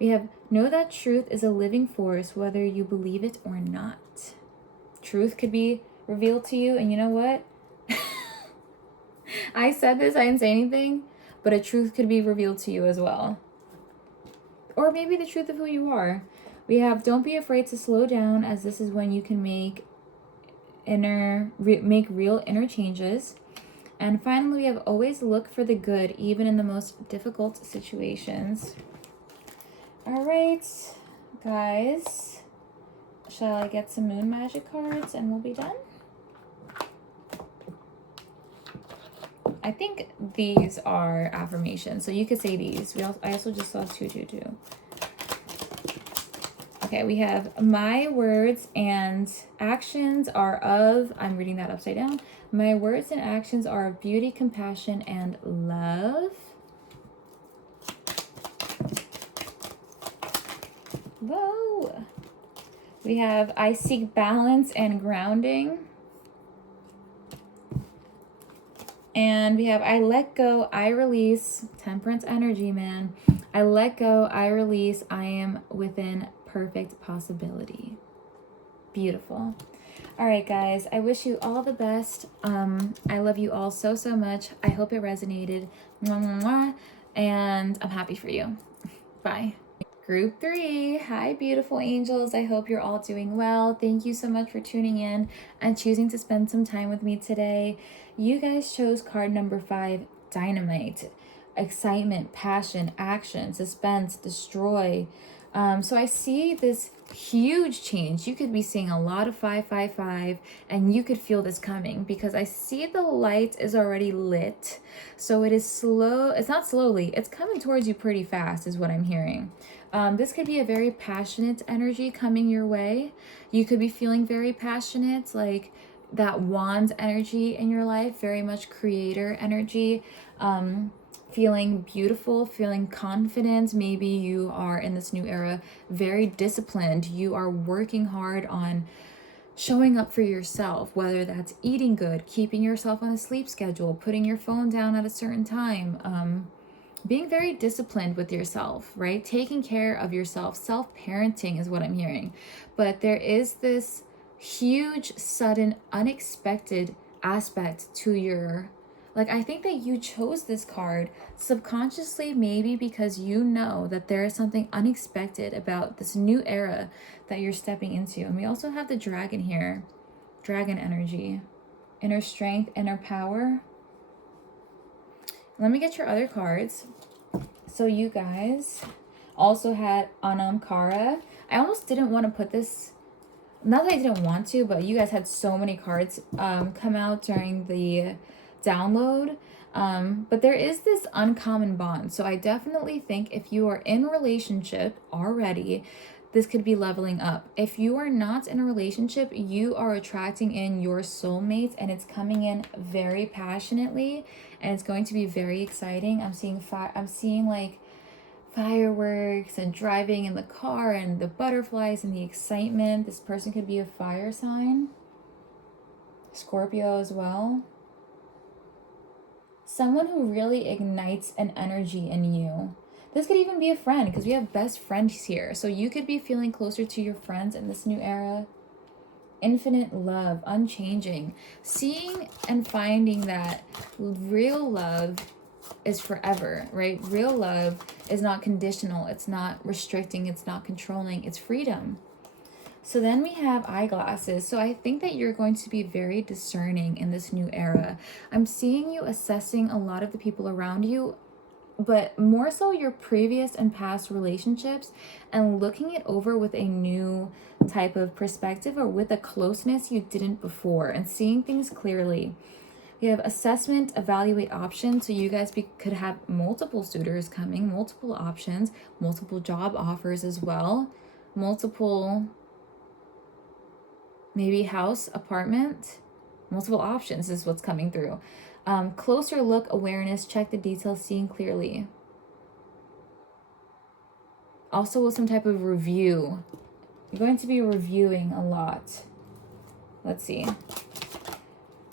We have, know that truth is a living force, whether you believe it or not. Truth could be revealed to you, and you know what? I said this, I didn't say anything, but a truth could be revealed to you as well. Or maybe the truth of who you are. We have, don't be afraid to slow down, as this is when you can make real inner changes. And finally, we have, always look for the good, even in the most difficult situations. All right, guys. Shall I get some moon magic cards and we'll be done? I think these are affirmations, so you could say these. I also just saw 222. Okay, we have, my words and actions are of, I'm reading that upside down. My words and actions are of beauty, compassion, and love. Whoa. We have, I seek balance and grounding. And we have, I let go, I release, temperance energy, man. I let go, I release, I am within perfect possibility. Beautiful. All right, guys, I wish you all the best. I love you all so, so much. I hope it resonated. Mwah, mwah, mwah. And I'm happy for you. Bye. Group 3. Hi, beautiful angels. I hope you're all doing well. Thank you so much for tuning in and choosing to spend some time with me today. You guys chose card number 5, Dynamite. Excitement, passion, action, suspense, destroy. So I see this huge change. You could be seeing a lot of 555 and you could feel this coming because I see the light is already lit. So it is slow. It's not slowly. It's coming towards you pretty fast is what I'm hearing. This could be a very passionate energy coming your way. You could be feeling very passionate, like that wand energy in your life, very much creator energy. Feeling beautiful, feeling confident. Maybe you are in this new era very disciplined. You are working hard on showing up for yourself, whether that's eating good, keeping yourself on a sleep schedule, putting your phone down at a certain time, being very disciplined with yourself, right? Taking care of yourself. Self-parenting is what I'm hearing. But there is this huge, sudden, unexpected aspect to your, like, I think that you chose this card subconsciously, maybe because you know that there is something unexpected about this new era that you're stepping into. And we also have the dragon here, dragon energy, inner strength, inner power. Let me get your other cards. So you guys also had Anamkara. I almost didn't want to put this, not that I didn't want to, but you guys had so many cards come out during the download. But there is this uncommon bond. So I definitely think if you are in a relationship already, this could be leveling up. If you are not in a relationship, you are attracting in your soulmate and it's coming in very passionately and it's going to be very exciting. I'm seeing like fireworks and driving in the car and the butterflies and the excitement. This person could be a fire sign, Scorpio as well. Someone who really ignites an energy in you. This could even be a friend because we have best friends here. So you could be feeling closer to your friends in this new era. Infinite love, unchanging. Seeing and finding that real love is forever, right? Real love is not conditional. It's not restricting. It's not controlling. It's freedom. So then we have eyeglasses. So I think that you're going to be very discerning in this new era. I'm seeing you assessing a lot of the people around you, but more so your previous and past relationships and looking it over with a new type of perspective or with a closeness you didn't before and seeing things clearly. We have assessment, evaluate options. So you guys could have multiple suitors coming, multiple options, multiple job offers as well, multiple, maybe house, apartment, multiple options is what's coming through. Closer look, awareness, check the details, seeing clearly. Also with some type of review. You're going to be reviewing a lot. Let's see.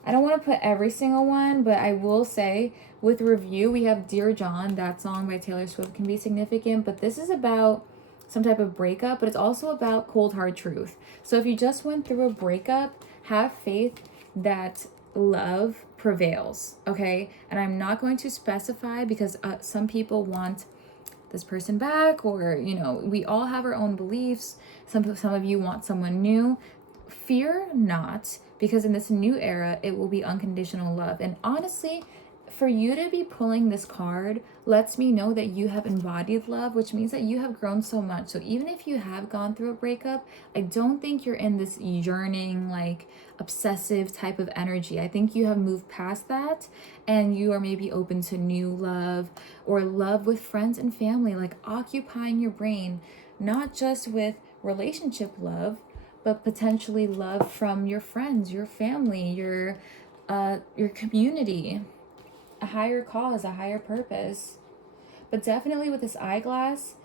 I don't want to put every single one, but I will say with review, we have Dear John. That song by Taylor Swift can be significant, but this is about some type of breakup, but it's also about cold hard truth. So if you just went through a breakup, have faith that love prevails, okay? And I'm not going to specify because some people want this person back, or, you know, we all have our own beliefs. Some of you want someone new. Fear not, because in this new era, it will be unconditional love. And honestly, for you to be pulling this card lets me know that you have embodied love, which means that you have grown so much. So even if you have gone through a breakup, I don't think you're in this yearning, like obsessive type of energy. I think you have moved past that, and you are maybe open to new love or love with friends and family, like occupying your brain, not just with relationship love, but potentially love from your friends, your family, your community, a higher cause, a higher purpose. But definitely with this eyeglass,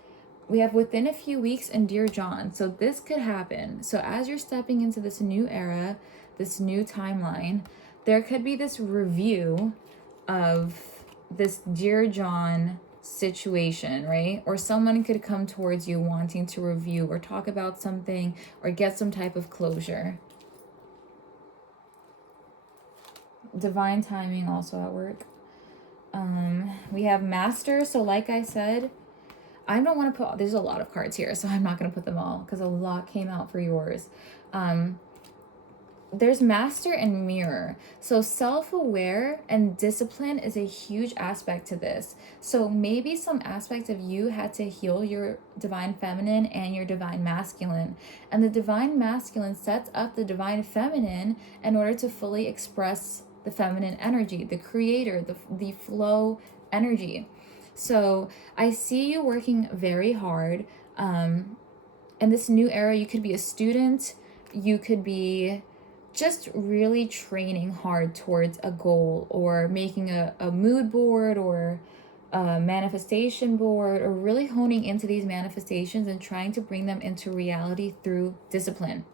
we have within a few weeks and Dear John. So this could happen. So as you're stepping into this new era, this new timeline, there could be this review of this Dear John situation, right? Or someone could come towards you wanting to review or talk about something or get some type of closure. Divine timing also at work. We have Master. So like I said, I don't want to put, there's a lot of cards here, so I'm not going to put them all because a lot came out for yours. There's Master and Mirror. So self-aware and discipline is a huge aspect to this. So maybe some aspects of you had to heal your divine feminine and your divine masculine. And the divine masculine sets up the divine feminine in order to fully express the feminine energy, the creator, the flow energy. So I see you working very hard. In this new era, you could be a student, you could be just really training hard towards a goal, or making a mood board or a manifestation board, or really honing into these manifestations and trying to bring them into reality through discipline,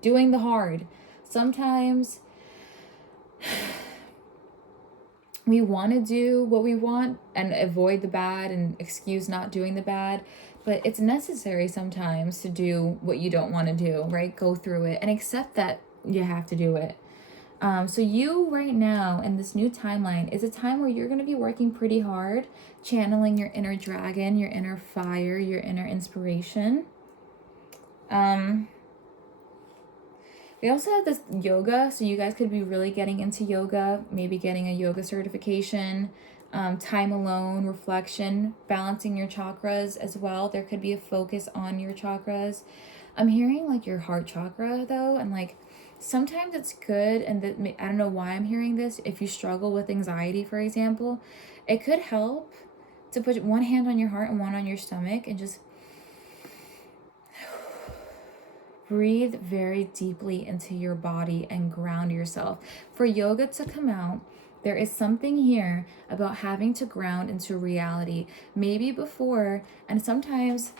doing the hard. Sometimes we want to do what we want and avoid the bad and excuse not doing the bad, but it's necessary sometimes to do what you don't want to do, right? Go through it and accept that you have to do it. So you right now in this new timeline is a time where you're going to be working pretty hard, channeling your inner dragon, your inner fire, your inner inspiration. We also have this yoga, so you guys could be really getting into yoga, maybe getting a yoga certification, time alone, reflection, balancing your chakras as well. There could be a focus on your chakras. I'm hearing like your heart chakra though, and like sometimes it's good, and I don't know why I'm hearing this. If you struggle with anxiety, for example, it could help to put one hand on your heart and one on your stomach and just breathe very deeply into your body and ground yourself. For yoga to come out, there is something here about having to ground into reality. Maybe before, and sometimes,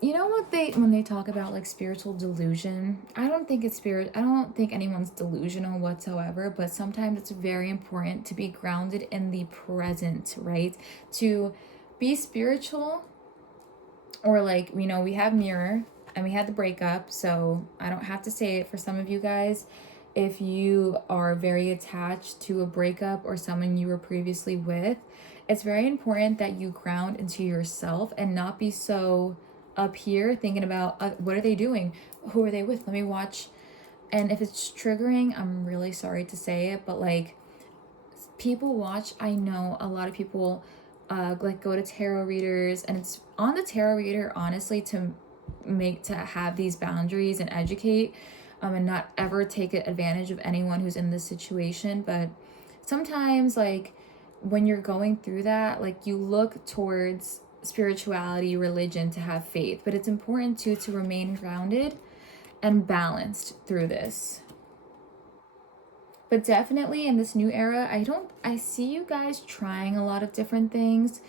you know what when they talk about like spiritual delusion, I don't think anyone's delusional whatsoever, but sometimes it's very important to be grounded in the present, right? To be spiritual, or like, you know, we have Mirror and we had the breakup, so I don't have to say it for some of you guys. If you are very attached to a breakup or someone you were previously with, it's very important that you ground into yourself and not be so up here thinking about what are they doing? Who are they with? Let me watch. And if it's triggering, I'm really sorry to say it, but like people watch, I know a lot of people like go to tarot readers, and it's on the tarot reader, honestly, to have these boundaries and educate, and not ever take advantage of anyone who's in this situation. But sometimes like when you're going through that, like you look towards spirituality, religion to have faith, but it's important too to remain grounded and balanced through this. But definitely in this new era, I see you guys trying a lot of different things,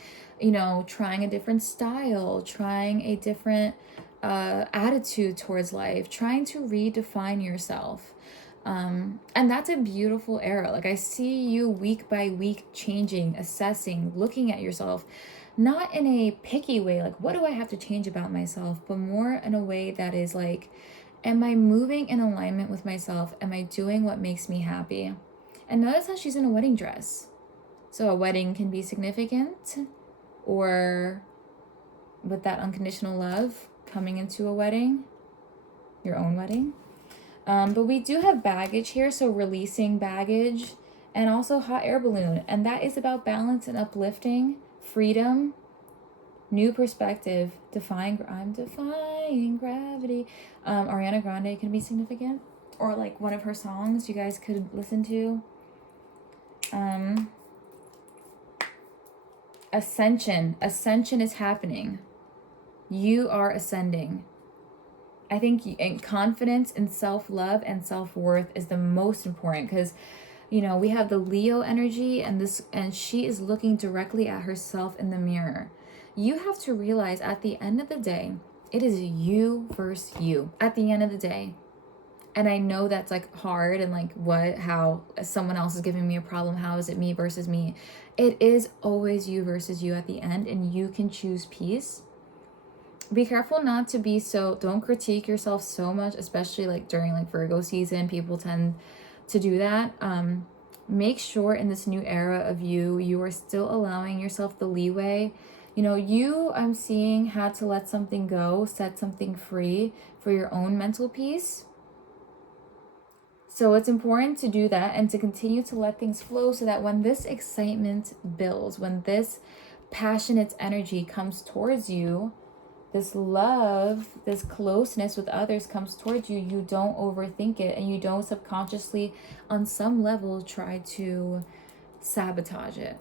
you know, trying a different style, trying a different attitude towards life, trying to redefine yourself. And that's a beautiful era. Like I see you week by week changing, assessing, looking at yourself, not in a picky way, like what do I have to change about myself, but more in a way that is like, am I moving in alignment with myself? Am I doing what makes me happy? And notice how she's in a wedding dress. So a wedding can be significant, or with that unconditional love coming into a wedding, your own wedding. But we do have baggage here, so releasing baggage, and also hot air balloon. And that is about balance and uplifting, freedom, new perspective, I'm defying gravity. Ariana Grande can be significant, or like one of her songs you guys could listen to. Ascension is happening. You are ascending. I think in confidence and self-love and self-worth is the most important, because you know we have the Leo energy and she is looking directly at herself in the mirror. You have to realize at the end of the day, it is you versus you at the end of the day. And I know that's like hard and like how someone else is giving me a problem, how is it me versus me? It is always you versus you at the end, and you can choose peace. Be careful not to be don't critique yourself so much, especially like during like Virgo season, people tend to do that. Make sure in this new era of you are still allowing yourself the leeway. You know, I'm seeing had to let something go, set something free for your own mental peace. So it's important to do that and to continue to let things flow, so that when this excitement builds, when this passionate energy comes towards you, this love, this closeness with others comes towards you, you don't overthink it, and you don't subconsciously, on some level, try to sabotage it.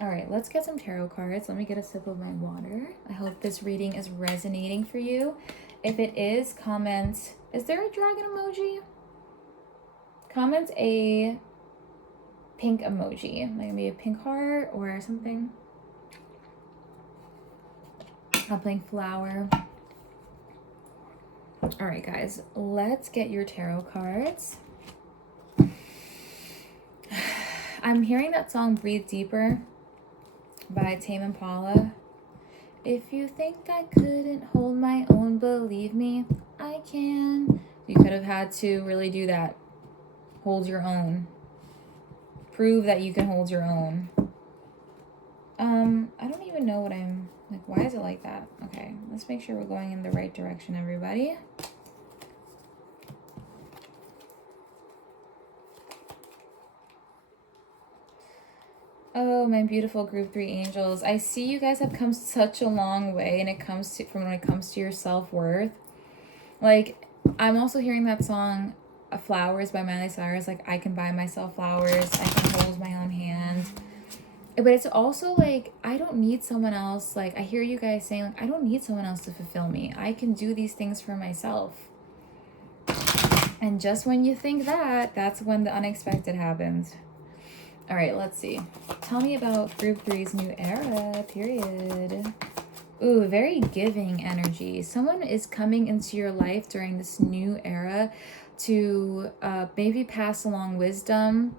All right, let's get some tarot cards. Let me get a sip of my water. I hope this reading is resonating for you. If it is, comment, is there a dragon emoji? Comment a pink emoji, like maybe a pink heart or something. I'm playing flower. All right, guys, let's get your tarot cards. I'm hearing that song Breathe Deeper by Tame Impala. If you think I couldn't hold my own, believe me, I can. You could have had to really do that. Hold your own. Prove that you can hold your own. I don't even know what I'm, like, why is it like that? Okay, let's make sure we're going in the right direction, everybody. Oh, my beautiful group 3 angels. I see you guys have come such a long way when it comes to your self-worth. Like, I'm also hearing that song Flowers by Miley Cyrus. Like, I can buy myself flowers. I can hold my own hand. But it's also like, I don't need someone else. Like, I hear you guys saying, like, I don't need someone else to fulfill me. I can do these things for myself. And just when you think that, that's when the unexpected happens. All right, let's see. Tell me about group 3's new era, period. Ooh, very giving energy. Someone is coming into your life during this new era to maybe pass along wisdom.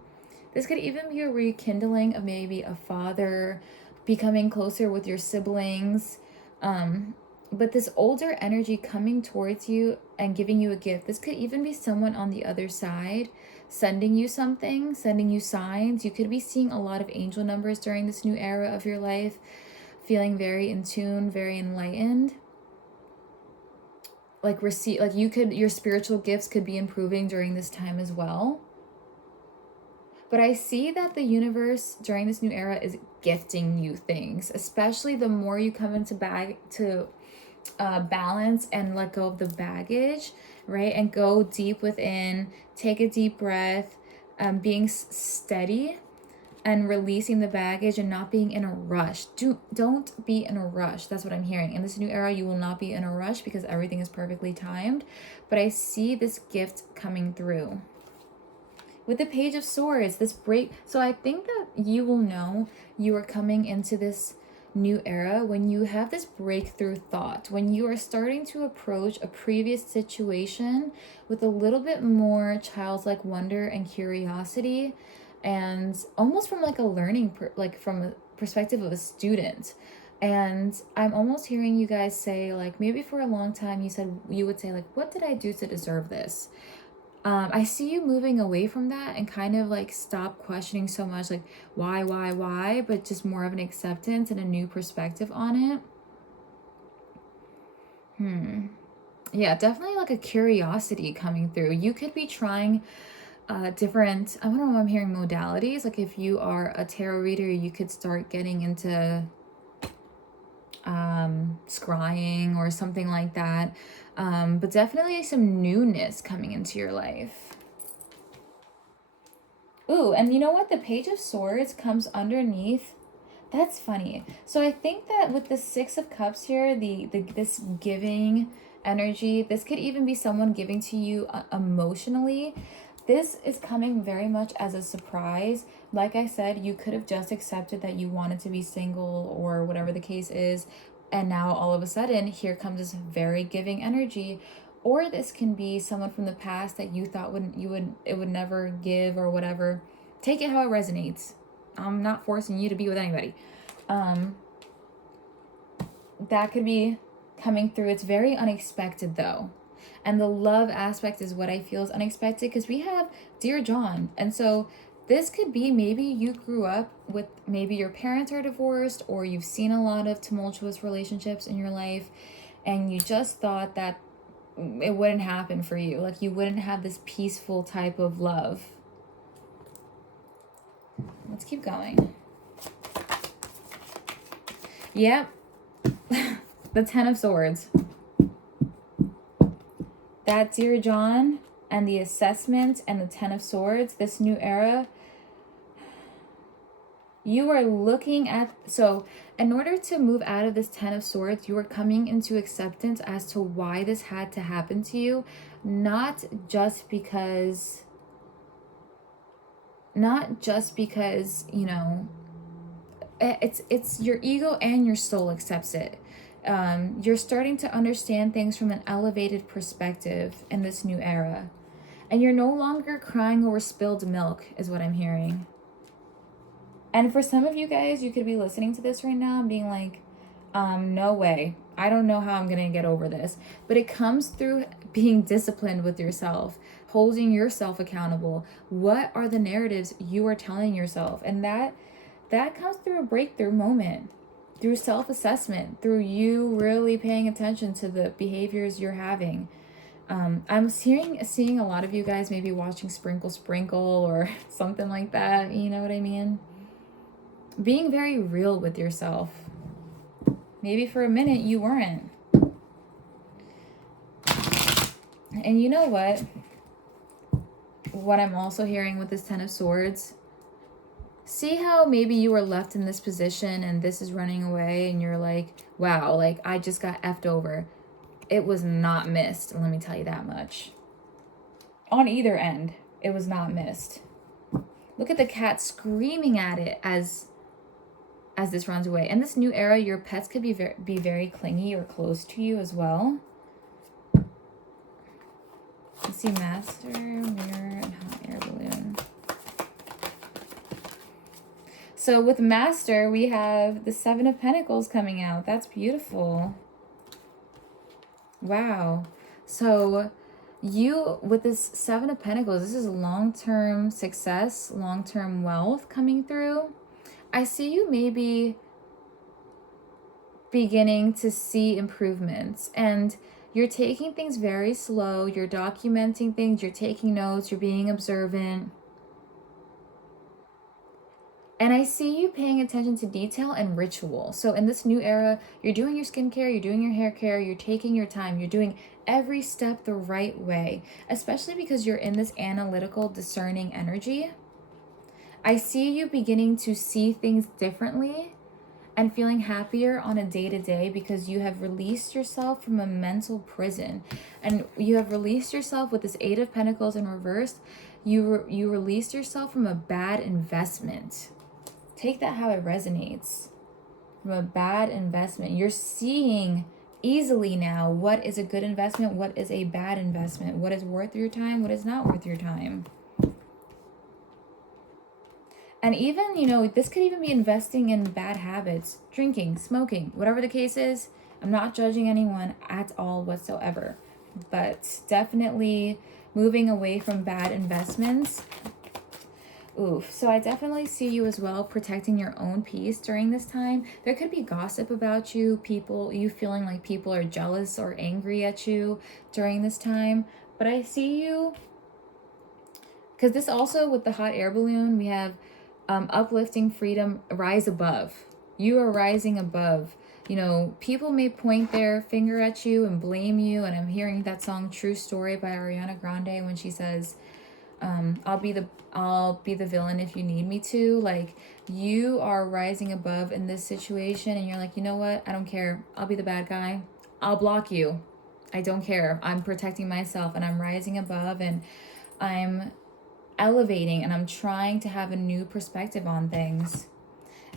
This could even be a rekindling of maybe a father, becoming closer with your siblings. But this older energy coming towards you and giving you a gift. This could even be someone on the other side sending you something, sending you signs. You could be seeing a lot of angel numbers during this new era of your life, feeling very in tune, very enlightened. Like your spiritual gifts could be improving during this time as well. But I see that the universe during this new era is gifting you things, especially the more you come into balance and let go of the baggage, right? And go deep within, take a deep breath, being steady and releasing the baggage and not being in a rush. Don't be in a rush. That's what I'm hearing. In this new era, you will not be in a rush because everything is perfectly timed. But I see this gift coming through. With the Page of Swords, this break. So I think that you will know you are coming into this new era when you have this breakthrough thought, when you are starting to approach a previous situation with a little bit more childlike wonder and curiosity, and almost from like a learning like from a perspective of a student. And I'm almost hearing you guys say, like, maybe for a long time you would say, like, what did I do to deserve this? I see you moving away from that and kind of like stop questioning so much, like why, but just more of an acceptance and a new perspective on it. Yeah, definitely like a curiosity coming through. You could be trying different, I don't know, I'm hearing modalities. Like if you are a tarot reader, you could start getting into scrying or something like that. But definitely some newness coming into your life. Ooh, and you know what? The Page of Swords comes underneath. That's funny. So I think that with the Six of Cups here, this giving energy, this could even be someone giving to you emotionally. This is coming very much as a surprise. Like I said, you could have just accepted that you wanted to be single or whatever the case is, and now all of a sudden here comes this very giving energy. Or this can be someone from the past that you thought it would never give or whatever. Take it how it resonates. I'm not forcing you to be with anybody. That could be coming through. It's very unexpected though. And the love aspect is what I feel is unexpected because we have Dear John. And so this could be maybe you grew up with, maybe your parents are divorced or you've seen a lot of tumultuous relationships in your life and you just thought that it wouldn't happen for you. Like you wouldn't have this peaceful type of love. Let's keep going. Yep. The Ten of Swords. That Dear John and the assessment and the Ten of Swords, this new era, you are looking at, so in order to move out of this Ten of Swords, you are coming into acceptance as to why this had to happen to you, not just because, you know, it's your ego and your soul accepts it. You're starting to understand things from an elevated perspective in this new era. And you're no longer crying over spilled milk, is what I'm hearing. And for some of you guys, you could be listening to this right now and being like, no way. I don't know how I'm going to get over this. But it comes through being disciplined with yourself, holding yourself accountable. What are the narratives you are telling yourself? And that comes through a breakthrough moment, through self-assessment, through you really paying attention to the behaviors you're having. I'm seeing a lot of you guys maybe watching Sprinkle Sprinkle or something like that. You know what I mean? Being very real with yourself. Maybe for a minute you weren't. And you know what? What I'm also hearing with this Ten of Swords, see how maybe you were left in this position and this is running away and you're like, wow, like I just got effed over. It was not missed, let me tell you that much. On either end, it was not missed. Look at the cat screaming at it as this runs away. In this new era, your pets could be very clingy or close to you as well. Let's see, Master, Mirror, and Hot Air Balloon. So with Master, we have the Seven of Pentacles coming out. That's beautiful. Wow. So you, with this Seven of Pentacles, this is long-term success, long-term wealth coming through. I see you maybe beginning to see improvements and you're taking things very slow. You're documenting things. You're taking notes. You're being observant. And I see you paying attention to detail and ritual. So in this new era, you're doing your skincare, you're doing your hair care, you're taking your time, you're doing every step the right way, especially because you're in this analytical, discerning energy. I see you beginning to see things differently and feeling happier on a day-to-day because you have released yourself from a mental prison. And you have released yourself with this Eight of Pentacles in reverse. You released yourself from a bad investment. Take that how it resonates. From a bad investment. You're seeing easily now what is a good investment, what is a bad investment, what is worth your time, what is not worth your time. And even, you know, this could even be investing in bad habits, drinking, smoking, whatever the case is. I'm not judging anyone at all whatsoever, but definitely moving away from bad investments. Oof. So I definitely see you as well protecting your own peace during this time. There could be gossip about you, you feeling like people are jealous or angry at you during this time. But I see you, because this also with the hot air balloon, we have uplifting, freedom, rise above. You are rising above. You know, people may point their finger at you and blame you. And I'm hearing that song True Story by Ariana Grande when she says, I'll be the villain if you need me to. Like, you are rising above in this situation and you're like, you know what? I don't care. I'll be the bad guy. I'll block you. I don't care. I'm protecting myself and I'm rising above and I'm elevating and I'm trying to have a new perspective on things.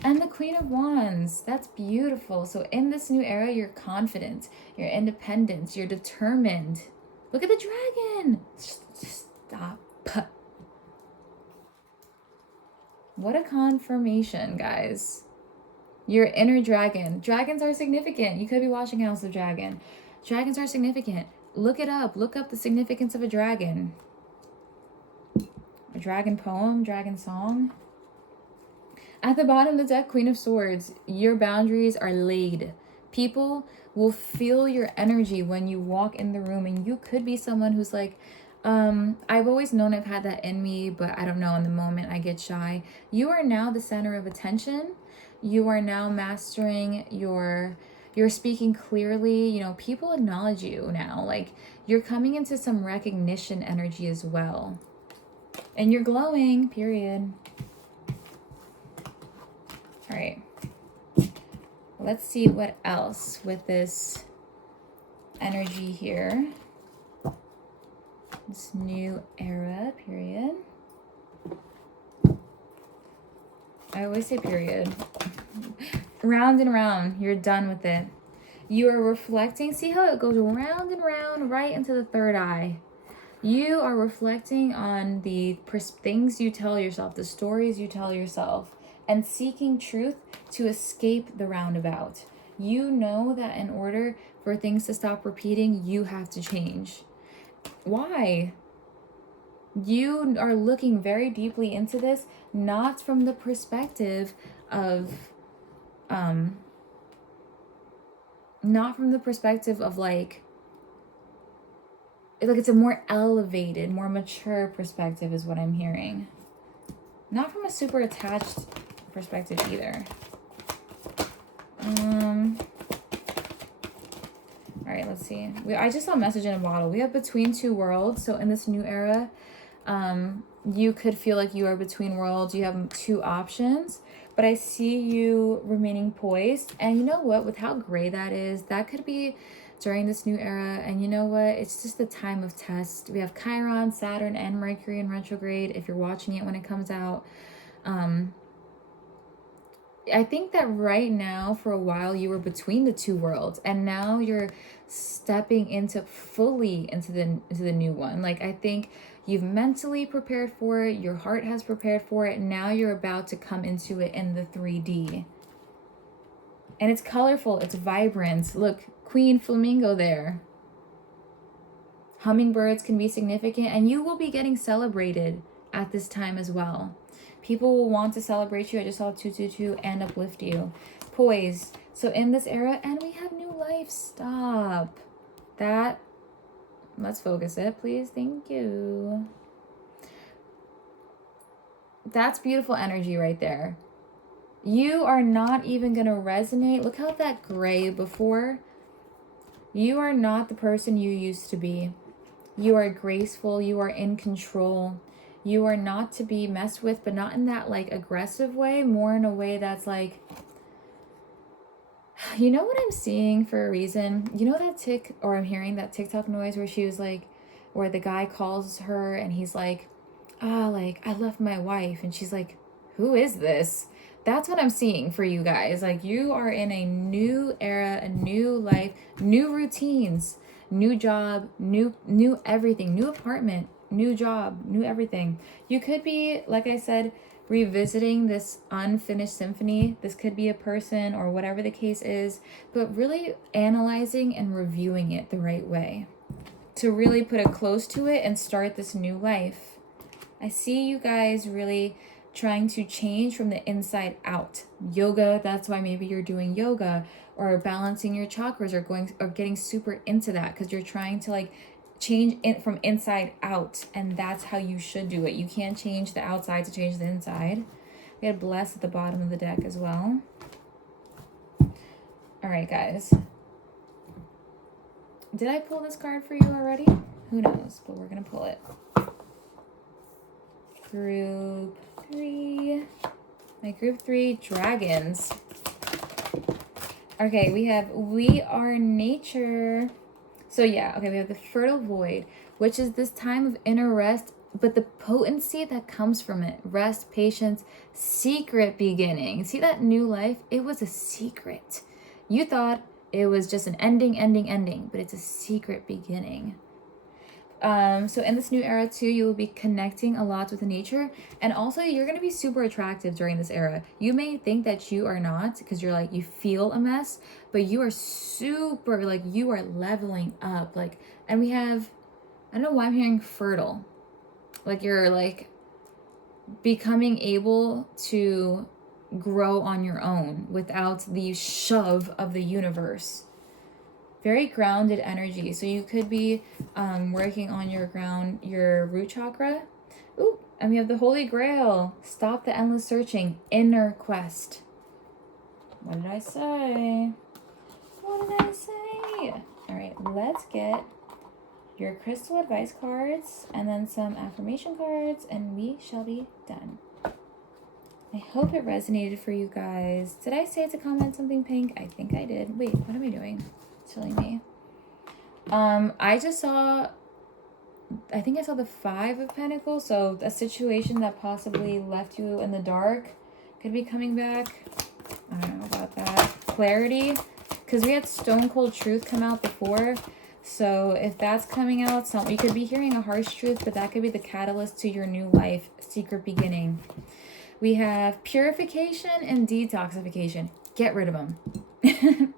And the Queen of Wands, that's beautiful. So in this new era, you're confident, you're independent, you're determined. Look at the dragon. Stop. What a confirmation, guys. Your inner dragon. Dragons are significant. You could be watching House of Dragon. Dragons are significant. Look it up. Look up the significance of a dragon. A dragon poem, dragon song. At the bottom of the deck, Queen of Swords, your boundaries are laid. People will feel your energy when you walk in the room, and you could be someone who's like, I've always known I've had that in me, but I don't know, in the moment I get shy. You are now the center of attention. You are now mastering you're speaking clearly. You know, people acknowledge you now. Like, you're coming into some recognition energy as well. And you're glowing, period. All right. Let's see what else with this energy here. This new era, period. I always say period. Round and round. You're done with it. You are reflecting. See how it goes round and round right into the third eye. You are reflecting on the things you tell yourself, the stories you tell yourself, and seeking truth to escape the roundabout. You know that in order for things to stop repeating, you have to change. Why? You are looking very deeply into this, not from the perspective of, like it's a more elevated, more mature perspective is what I'm hearing. Not from a super attached perspective either. All right, let's see. I just saw a message in a bottle. We have between two worlds. So in this new era, you could feel like you are between worlds. You have two options, but I see you remaining poised. And you know what? With how gray that is, that could be during this new era. And you know what? It's just the time of test. We have Chiron, Saturn, and Mercury in retrograde. If you're watching it when it comes out, I think that right now, for a while, you were between the two worlds, and now you're stepping fully into the new one. Like, I think you've mentally prepared for it, your heart has prepared for it, and now you're about to come into it in the 3D. And it's colorful, it's vibrant. Look, Queen Flamingo there. Hummingbirds can be significant, and you will be getting celebrated at this time as well. People will want to celebrate you. I just saw 222 and uplift you. Poised. So in this era, and we have new life. Stop. Let's focus it, please. Thank you. That's beautiful energy right there. You are not even going to resonate. Look how that gray before. You are not the person you used to be. You are graceful. You are in control. You are not to be messed with, but not in that like aggressive way, more in a way that's like, you know what I'm seeing for a reason? You know that I'm hearing that TikTok noise where she was like, where the guy calls her and he's like, like, I left my wife. And she's like, who is this? That's what I'm seeing for you guys. Like, you are in a new era, a new life, new routines, new job, new everything, new apartment, new job, new everything. You could be, like I said, revisiting this unfinished symphony. This could be a person or whatever the case is, but really analyzing and reviewing it the right way to really put a close to it and start this new life. I see you guys really trying to change from the inside out. Yoga, that's why maybe you're doing yoga or balancing your chakras or getting super into that because you're trying to like change it from inside out, and that's how you should do it. You can't change the outside to change the inside. We had blessed at the bottom of the deck as well. All right, guys. Did I pull this card for you already? Who knows, but we're going to pull it. Group 3. My group 3, dragons. Okay, we are nature. So yeah, okay, we have the fertile void, which is this time of inner rest, but the potency that comes from it. Rest, patience, secret beginning. See that new life? It was a secret. You thought it was just an ending, but it's a secret beginning. So in this new era too, you will be connecting a lot with nature, and also you're going to be super attractive during this era. You may think that you are not because you're like, you feel a mess, but you are super, like, you are leveling up. Like, and we have, I don't know why I'm hearing fertile. Like, you're like becoming able to grow on your own without the shove of the universe. Very grounded energy. So you could be working on your root chakra. Ooh, and we have the Holy Grail. Stop the endless searching. Inner quest. What did I say? What did I say? All right, let's get your crystal advice cards and then some affirmation cards, and we shall be done. I hope it resonated for you guys. Did I say to comment something pink? I think I did. Wait, what am I doing? Telling me. I just saw, I think I saw the 5 of Pentacles, so a situation that possibly left you in the dark could be coming back. I don't know about that. Clarity, because we had Stone Cold Truth come out before, so if that's coming out, you could be hearing a harsh truth, but that could be the catalyst to your new life, secret beginning. We have purification and detoxification. Get rid of them.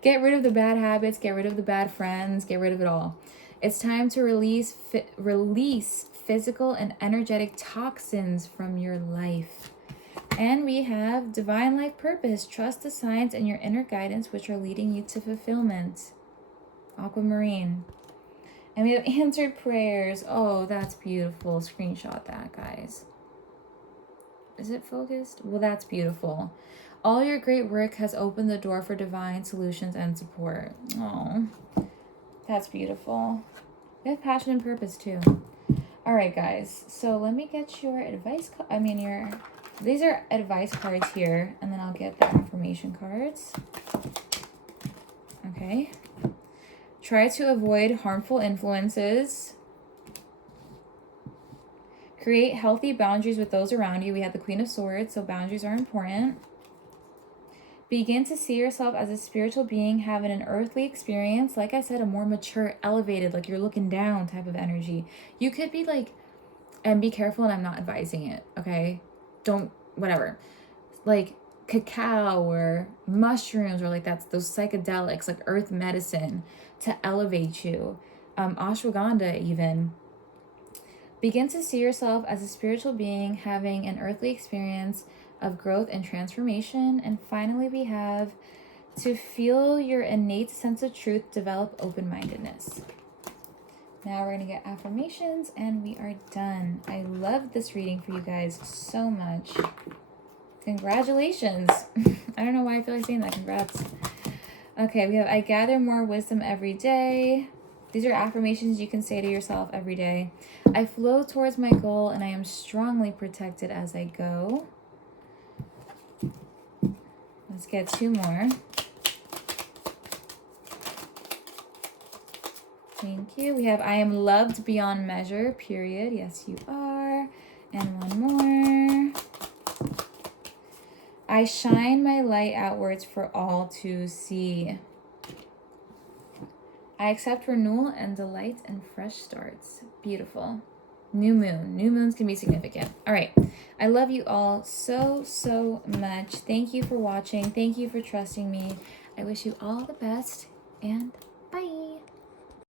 Get rid of the bad habits, get rid of the bad friends, get rid of it all. It's time to release physical and energetic toxins from your life. And we have divine life purpose. Trust the signs and your inner guidance, which are leading you to fulfillment. Aquamarine. And we have answered prayers. Oh, that's beautiful. Screenshot that, guys. Is it focused? Well, that's beautiful. All your great work has opened the door for divine solutions and support. Oh, that's beautiful. We have passion and purpose too. All right, guys. So let me get your advice. These are advice cards here, and then I'll get the affirmation cards. Okay. Try to avoid harmful influences. Create healthy boundaries with those around you. We have the Queen of Swords, so boundaries are important. Begin to see yourself as a spiritual being having an earthly experience. Like I said, a more mature, elevated, like you're looking down type of energy. You could be like, and be careful, and I'm not advising it, okay? Whatever. Like cacao or mushrooms or like those psychedelics, like earth medicine to elevate you. Ashwagandha even. Begin to see yourself as a spiritual being having an earthly experience of growth and transformation. And finally, we have to feel your innate sense of truth, develop open-mindedness. Now we're going to get affirmations and we are done. I love this reading for you guys so much. Congratulations. I don't know why I feel like saying that. Congrats. Okay, we have I gather more wisdom every day. These are affirmations you can say to yourself every day. I flow towards my goal and I am strongly protected as I go. Let's get 2 more. Thank you. We have I am loved beyond measure, period. Yes, you are. And 1 more. I shine my light outwards for all to see. I accept renewal and delight and fresh starts. Beautiful. New moon. New moons can be significant. All right. I love you all so, so much. Thank you for watching. Thank you for trusting me. I wish you all the best and